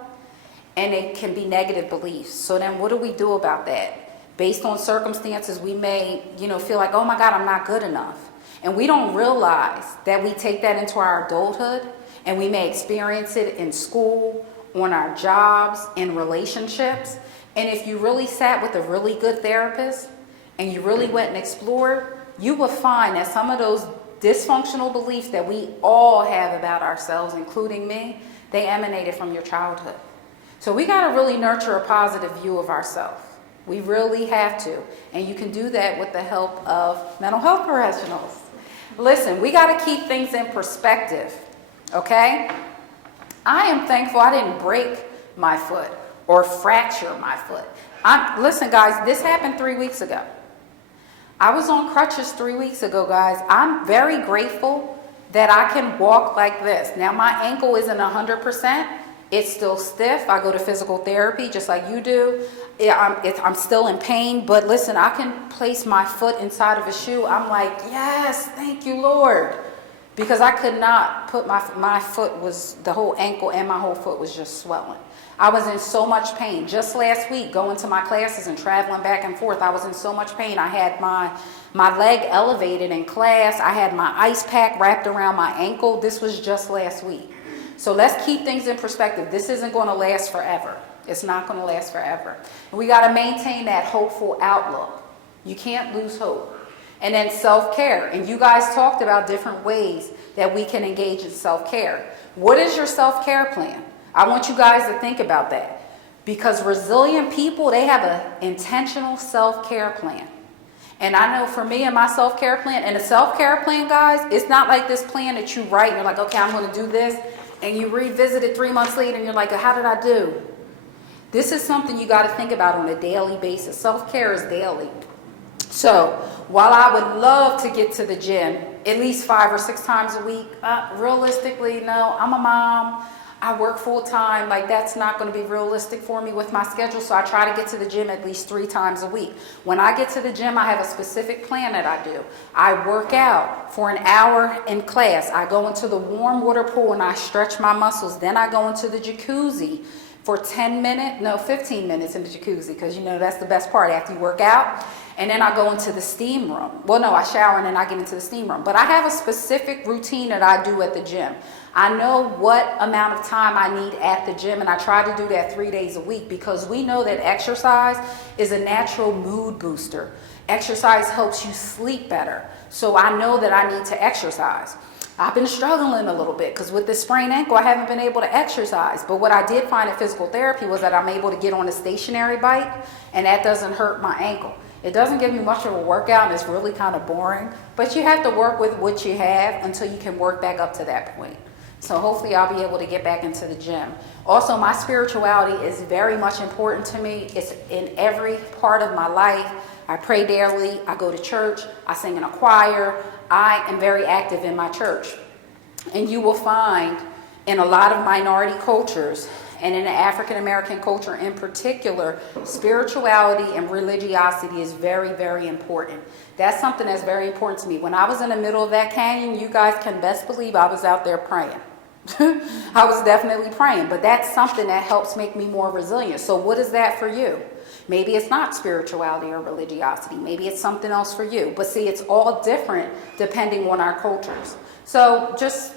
and it can be negative beliefs. So then what do we do about that? Based on circumstances, we may, feel like, oh my God, I'm not good enough. And we don't realize that we take that into our adulthood, and we may experience it in school, on our jobs, in relationships. And if you really sat with a really good therapist, and you really went and explored, you will find that some of those dysfunctional beliefs that we all have about ourselves, including me, they emanated from your childhood. So we got to really nurture a positive view of ourselves. We really have to. And you can do that with the help of mental health professionals. Listen, we got to keep things in perspective, okay? I am thankful I didn't break my foot or fracture my foot. Listen, guys, this happened 3 weeks ago. I was on crutches 3 weeks ago, guys. I'm very grateful that I can walk like this. Now, my ankle isn't 100%. It's still stiff. I go to physical therapy just like you do. I'm still in pain, but listen, I can place my foot inside of a shoe. I'm like, yes, thank you, Lord. Because I could not put my foot was, the whole ankle and my whole foot was just swelling. I was in so much pain. Just last week, going to my classes and traveling back and forth, I was in so much pain. I had my leg elevated in class. I had my ice pack wrapped around my ankle. This was just last week. So let's keep things in perspective. This isn't going to last forever. It's not going to last forever. And we got to maintain that hopeful outlook. You can't lose hope. And then self-care. And you guys talked about different ways that we can engage in self-care. What is your self-care plan? I want you guys to think about that. Because resilient people, they have an intentional self-care plan. And I know for me and my self-care plan, and a self-care plan, guys, it's not like this plan that you write and you're like, okay, I'm going to do this. And you revisit it 3 months later and you're like, how did I do? This is something you got to think about on a daily basis. Self-care is daily. So while I would love to get to the gym at least 5 or 6 times a week, realistically, no, I'm a mom. I work full time. Like, that's not going to be realistic for me with my schedule. So I try to get to the gym at least 3 times a week. When I get to the gym, I have a specific plan that I do. I work out for an hour in class. I go into the warm water pool and I stretch my muscles. Then I go into the jacuzzi for 15 minutes in the jacuzzi, because you know that's the best part after you work out. And then I go into the steam room. Well, no, I shower and then I get into the steam room. But I have a specific routine that I do at the gym. I know what amount of time I need at the gym, and I try to do that 3 days a week, because we know that exercise is a natural mood booster. Exercise helps you sleep better. So I know that I need to exercise. I've been struggling a little bit because with this sprained ankle, I haven't been able to exercise. But what I did find in physical therapy was that I'm able to get on a stationary bike, and that doesn't hurt my ankle. It doesn't give me much of a workout, and it's really kind of boring. But you have to work with what you have until you can work back up to that point. So hopefully I'll be able to get back into the gym. Also, my spirituality is very much important to me. It's in every part of my life. I pray daily. I go to church. I sing in a choir. I am very active in my church. And you will find in a lot of minority cultures, and in the African American culture in particular, spirituality and religiosity is very, very important. That's something that's very important to me. When I was in the middle of that canyon, you guys can best believe I was out there praying. I was definitely praying, but that's something that helps make me more resilient. So what is that for you? Maybe it's not spirituality or religiosity. Maybe it's something else for you. But see, it's all different depending on our cultures. So just,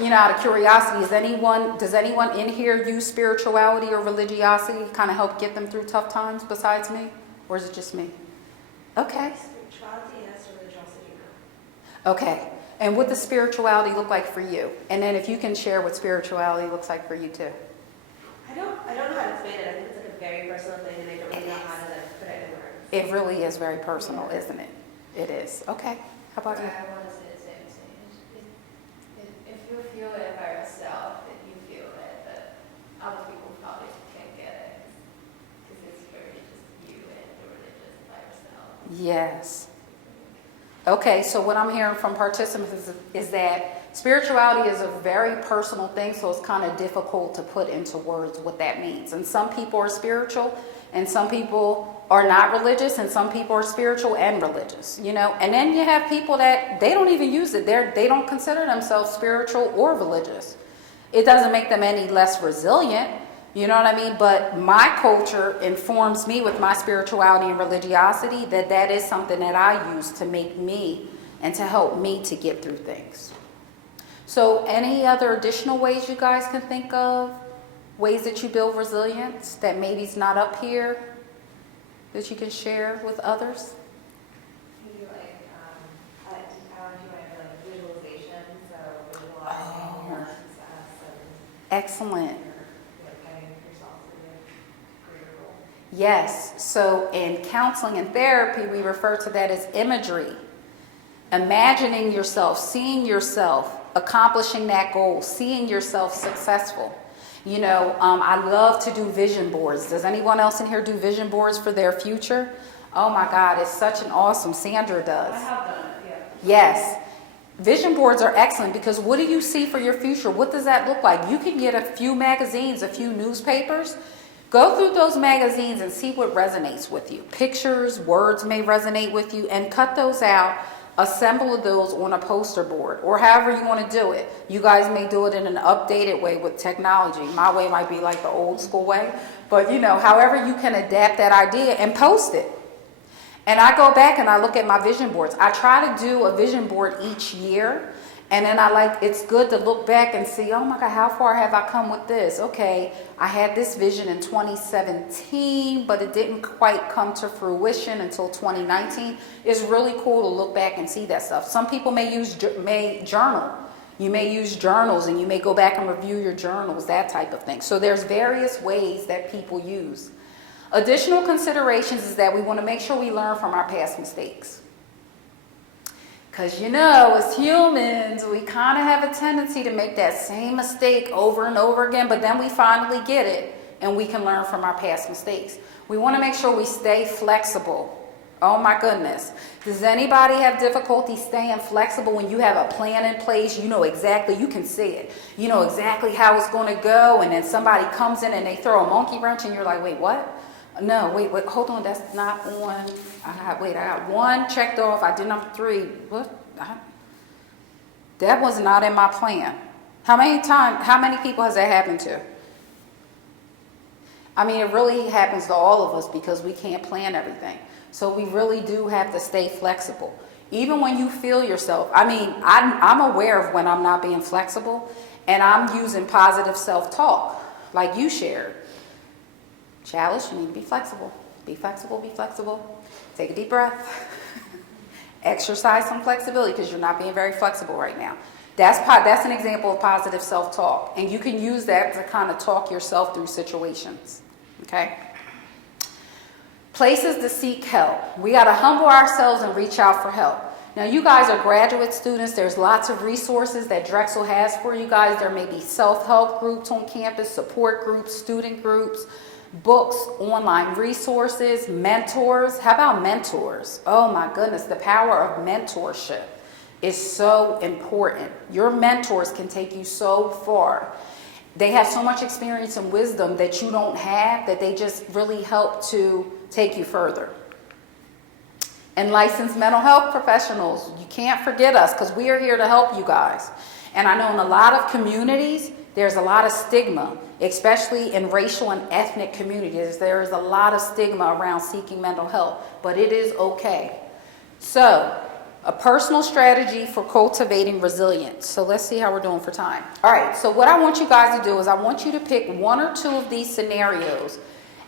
out of curiosity, does anyone in here use spirituality or religiosity to kind of help get them through tough times besides me? Or is it just me? Okay. Spirituality, yes, religiosity, no. Okay. And what does spirituality look like for you? And then if you can share what spirituality looks like for you too. I don't know how to explain it. I think it's like a very personal thing, and I don't really know how to put it in words. It really is very personal, isn't it? It is. Okay. How about you? I want to say the same thing. If you feel it by yourself, then you feel it, but other people probably can't get it because it's very just you and your religion by yourself. Yes. Okay, so what I'm hearing from participants is that spirituality is a very personal thing, so it's kind of difficult to put into words what that means. And some people are spiritual, and some people are not religious, and some people are spiritual and religious, And then you have people that they don't even use it. They don't consider themselves spiritual or religious. It doesn't make them any less resilient. You know what I mean? But my culture informs me with my spirituality and religiosity that is something that I use to make me and to help me to get through things. So any other additional ways you guys can think of? Ways that you build resilience that maybe is not up here that you can share with others? Maybe I don't know if you want to do visualization, so visualizing your success and Excellent. getting yourself to the greater goal. Yes. So in counseling and therapy, we refer to that as imagery. Imagining yourself, seeing yourself accomplishing that goal, seeing yourself successful. I love to do vision boards. Does anyone else in here do vision boards for their future? Oh my God, it's such an awesome, Sandra does. I have done it, yeah. Yes. Vision boards are excellent because what do you see for your future? What does that look like? You can get a few magazines, a few newspapers. Go through those magazines and see what resonates with you. Pictures, words may resonate with you, and cut those out. Assemble those on a poster board or however you want to do it. You guys may do it in an updated way with technology. My way might be like the old school way, but however you can adapt that idea and post it. And I go back and I look at my vision boards. I try to do a vision board each year. And then it's good to look back and see, oh my God, how far have I come with this? Okay, I had this vision in 2017, but it didn't quite come to fruition until 2019. It's really cool to look back and see that stuff. Some people may journal. You may use journals and you may go back and review your journals, that type of thing. So there's various ways that people use. Additional considerations is that we want to make sure we learn from our past mistakes. Because as humans, we kind of have a tendency to make that same mistake over and over again, but then we finally get it and we can learn from our past mistakes. We want to make sure we stay flexible. Oh my goodness. Does anybody have difficulty staying flexible when you have a plan in place? You know exactly, you can see it. You know exactly how it's going to go, and then somebody comes in and they throw a monkey wrench and you're like, wait, what? No, wait, hold on, that's not on. I got one checked off. I did number 3. What? That was not in my plan. How many people has that happened to? I mean, it really happens to all of us because we can't plan everything. So we really do have to stay flexible. Even when you feel yourself, I'm aware of when I'm not being flexible, and I'm using positive self-talk like you shared. Chalice, you need to be flexible. Be flexible, be flexible. Take a deep breath. Exercise some flexibility because you're not being very flexible right now. That's an example of positive self-talk. And you can use that to kind of talk yourself through situations. Okay? Places to seek help. We got to humble ourselves and reach out for help. Now, you guys are graduate students. There's lots of resources that Drexel has for you guys. There may be self-help groups on campus, support groups, student groups, books, online resources, mentors. How about mentors? Oh my goodness, the power of mentorship is so important. Your mentors can take you so far. They have so much experience and wisdom that you don't have, that they just really help to take you further. And licensed mental health professionals, you can't forget us because we are here to help you guys. And I know in a lot of communities, there's a lot of stigma, especially in racial and ethnic communities. There is a lot of stigma around seeking mental health, but it is okay. So, a personal strategy for cultivating resilience. So let's see how we're doing for time. All right, so what I want you guys to do is I want you to pick 1 or 2 of these scenarios,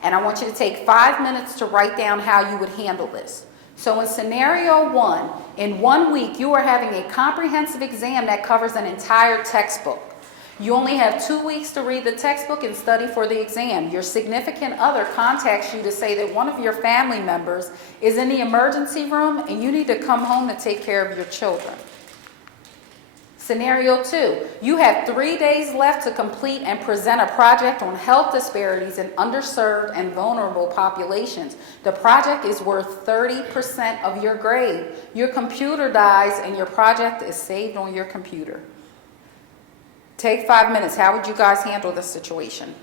and I want you to take 5 minutes to write down how you would handle this. So in scenario 1, in 1 week, you are having a comprehensive exam that covers an entire textbook. You only have 2 weeks to read the textbook and study for the exam. Your significant other contacts you to say that one of your family members is in the emergency room and you need to come home to take care of your children. Scenario 2, you have 3 days left to complete and present a project on health disparities in underserved and vulnerable populations. The project is worth 30% of your grade. Your computer dies and your project is saved on your computer. Take 5 minutes. How would you guys handle this situation?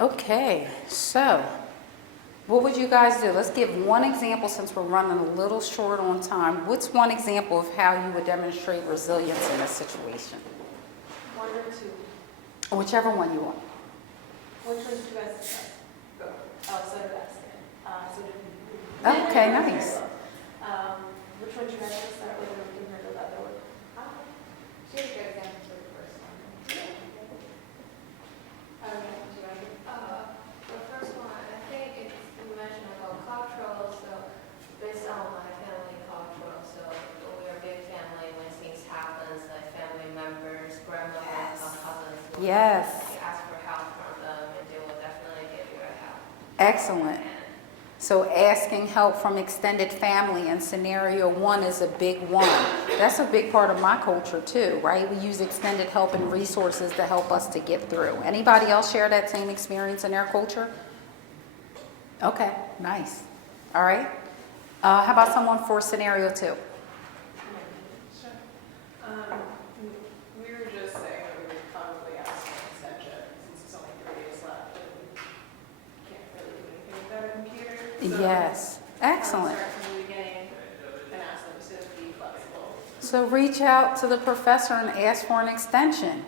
Okay, so what would you guys do? Let's give one example since we're running a little short on time. What's one example of how you would demonstrate resilience in this situation? One or two. Whichever one you want. Which one do you guys decide? Go. Oh, so did I say. Okay, nice. Which one do you guys want to start with, and we can handle the other one? She has a good example for the first one. The first one, I think it's, you mentioned about cultural, so based on my family cultural, so we're a big family. When things happen, like family members, grandmothers, cousins will Yes. ask for help from them, and they will definitely give you help. Excellent. So asking help from extended family in scenario one is a big one. That's a big part of my culture too, right? We use extended help and resources to help us to get through. Anybody else share that same experience in their culture? Okay, nice. All right. How about someone for scenario two? We were just saying that we would probably ask for an extension since it's only 3 days left and we can't really do anything without a computer. So, Yes, excellent. Start from the beginning and ask them to be flexible. So reach out to the professor and ask for an extension.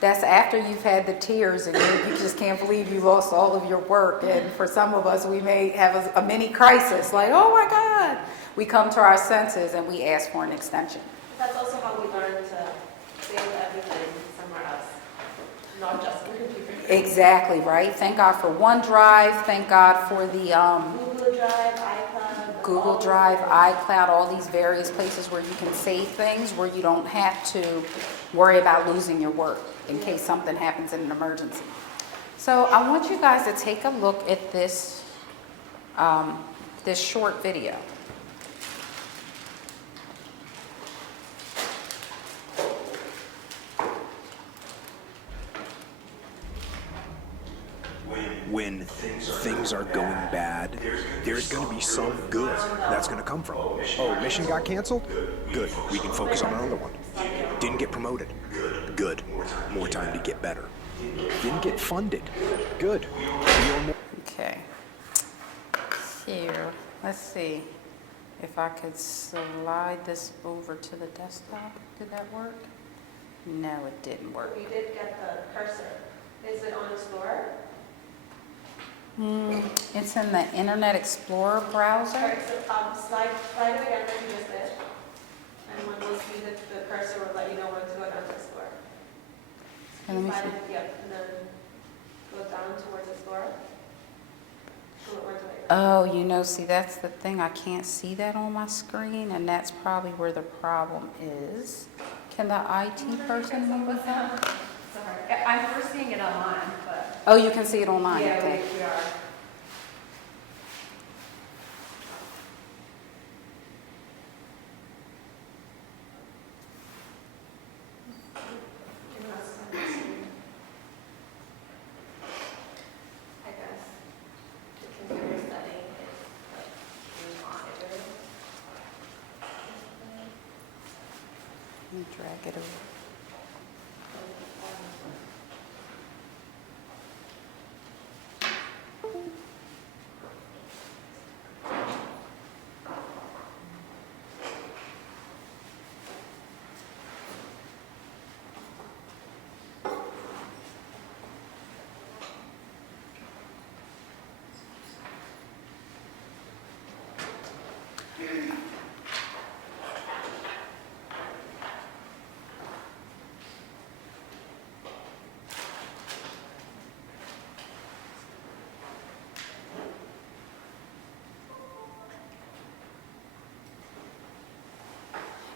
That's after you've had the tears and you just can't believe you lost all of your work. And for some of us, we may have a mini crisis, like, oh my God. We come to our senses and we ask for an extension. That's also how we learn to save everything somewhere else, not just the computer. Exactly, right? Thank God for OneDrive. Thank God for the Google Drive, iCloud. Google Drive, iCloud, all these various places where you can save things where you don't have to worry about losing your work in case something happens in an emergency. So I want you guys to take a look at this, this short video. When things are going bad, there's going to be some good that's going to come from it. Oh, mission got canceled? Good. We can focus on another one. Didn't get promoted? Good. More time to get better. Didn't get funded? Good. Okay. Here, let's see if I could slide this over to the desktop. Did that work? No, it didn't work. We did get the cursor. Is it on Explorer? It's in the Internet Explorer browser. Alright, so slide it again like you just did. And when we'll see the cursor, will let you know when to go down to Explorer. And let me Find see. it, yep, and then go down towards Explorer. Go towards the right. Oh, you know, see, that's the thing. I can't see that on my screen, and that's probably where the problem is. Can the IT person maybe help? Sorry, I'm first seeing it online, but. Oh, you can see it online, Yeah, okay. we are. I guess the computer setting is like being monitored. Let me drag it over.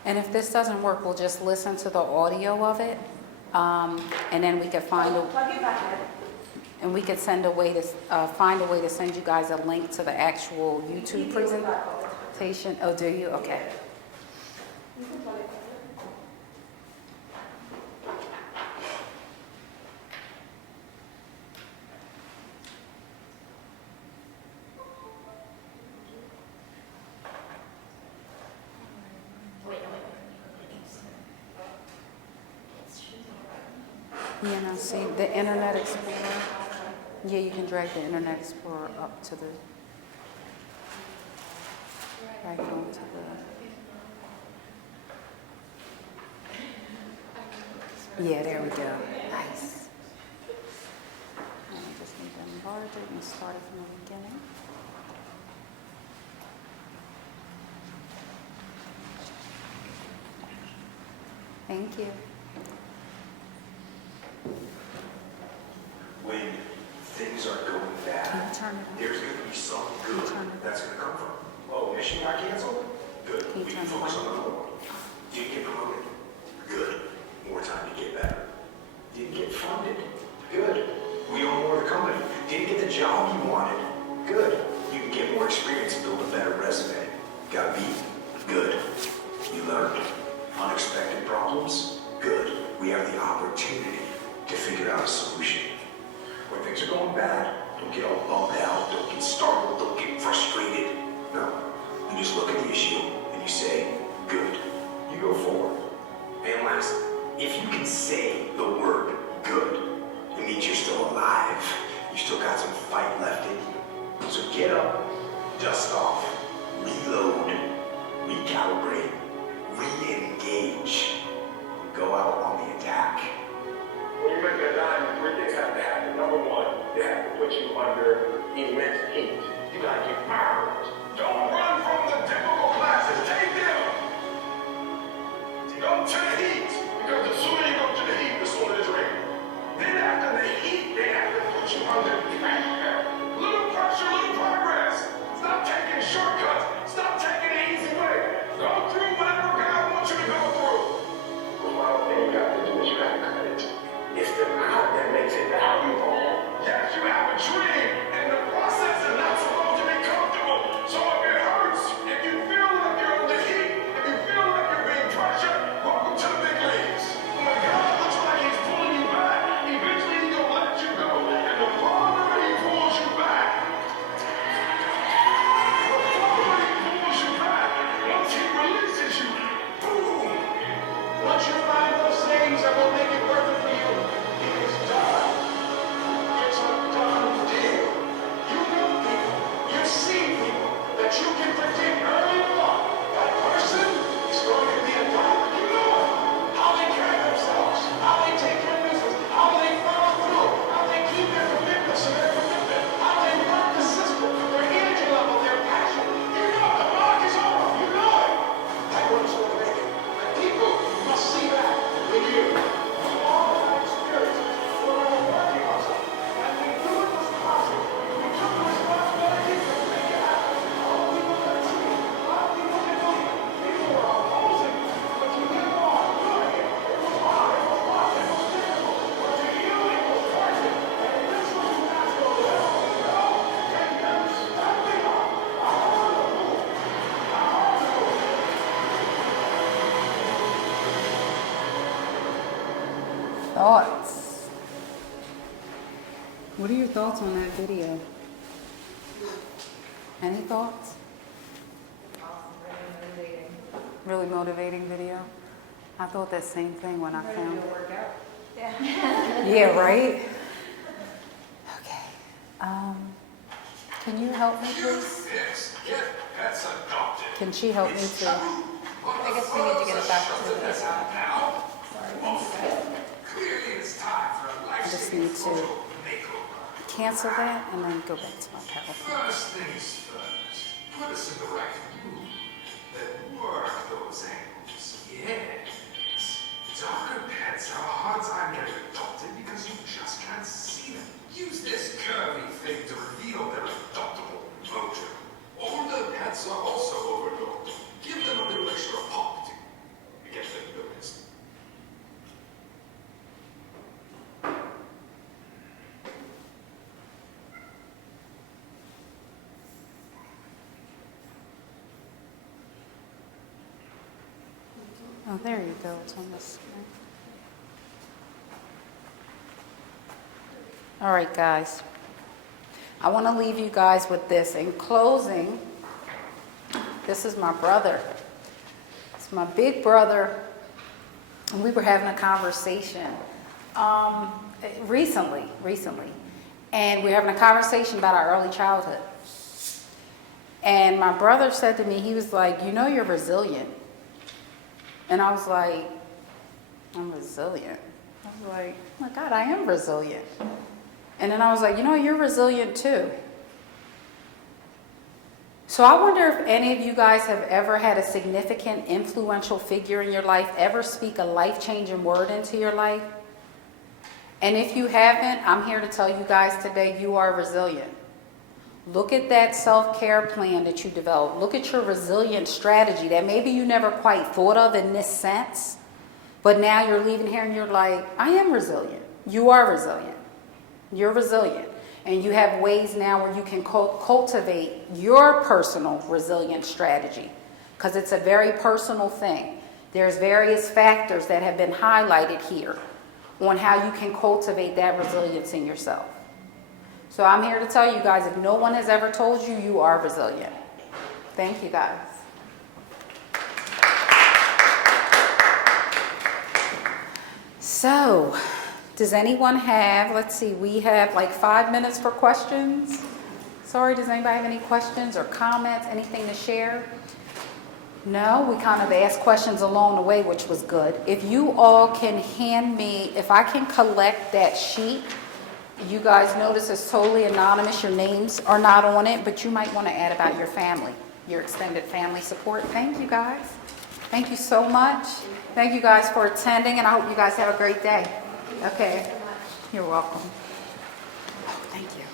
And if this doesn't work, we'll just listen to the audio of it, and then we could find a, Plug it back in. and we could send a way to find a way to send you guys a link to the actual YouTube You can go back over. presentation. Oh, do you? Okay. You can plug it back in. Yeah, now see the Internet Explorer. Yeah, you can drag the Internet Explorer up to the right onto the. Yeah, there we go. Nice. And I just need to enlarge it and start it from the beginning. Thank you. When things are going Can bad, you turn it on? there's going to be some Can you good turn it that's going to come from. Oh, mission got canceled? Good. Can you We turn can the focus on light another one. Didn't get promoted? Good. More time to get better. Didn't get funded? Good. We own more of the company. Didn't get the job you wanted? Good. You can get more experience and build a better resume. Got beat? Good. You learned. Unexpected problems? Good. We have the opportunity to figure out a solution. When things are going bad, don't get all bummed out, don't get startled, don't get frustrated. No. You just look at the issue and you say, good. You go forward. And last, if you can say the word good, it means you're still alive. You still got some fight left in you. So get up, dust off, reload, recalibrate, re-engage, and go out on the attack. When you make that diamond, three things have to happen. Number one, they have to put you under immense heat. You gotta get burned. Don't run from the difficult classes. Take them. Go to the heat. Because the sooner you go to the heat, the sooner the drain. Then after the heat, they have to put you under pressure. Little pressure, little progress. Stop taking shortcuts. Stop taking the easy way. Go through whatever God wants you to go through. The final thing you got to do is you got to cut it. It's the cut that makes it valuable. Yes, you have a dream, and the process is not supposed to be comfortable. Thoughts? What are your thoughts on that video? Any thoughts? Really motivating video. I thought that same thing when I found it. Yeah, right? Okay. Can you help me, please? Yes, get pets adopted. Can she help me too? I guess we need to get it back to the, Now, clearly it's time for a I just life-saving need to photo makeover. cancel that and then go back to my PowerPoint. First things first, put us in the right mood. Then work those angles. Yes. Darker pets have a hard time getting adopted because you just can't see them. Use this curvy thing to reveal their adoptable mojo. Older pets are also overlooked. Give them a little extra pop to get them noticed. Oh, there you go. It's on this screen. All right, guys. I want to leave you guys with this. In closing, this is my brother. It's my big brother. And we were having a conversation recently. And we were having a conversation about our early childhood. And my brother said to me, he was like, you know you're resilient. And I was like, I'm resilient. I was like, oh my God, I am resilient. And then I was like, you know, you're resilient too. So I wonder if any of you guys have ever had a significant, influential figure in your life ever speak a life-changing word into your life. And if you haven't, I'm here to tell you guys today, you are resilient. Look at that self-care plan that you developed. Look at your resilient strategy that maybe you never quite thought of in this sense. But now you're leaving here and you're like, I am resilient. You are resilient. You're resilient. And you have ways now where you can cultivate your personal resilient strategy. Because it's a very personal thing. There's various factors that have been highlighted here on how you can cultivate that resilience in yourself. So I'm here to tell you guys, if no one has ever told you, you are resilient. Thank you, guys. So, does anyone have, let's see, we have like 5 minutes for questions. Sorry, does anybody have any questions or comments, anything to share? No, we kind of asked questions along the way, which was good. If you all can hand me, if I can collect that sheet. You guys notice it's totally anonymous. Your names are not on it, but you might want to add about your family, your extended family support. Thank you, guys. Thank you so much. Thank you guys for attending, and I hope you guys have a great day. Okay. You're welcome. Oh, thank you.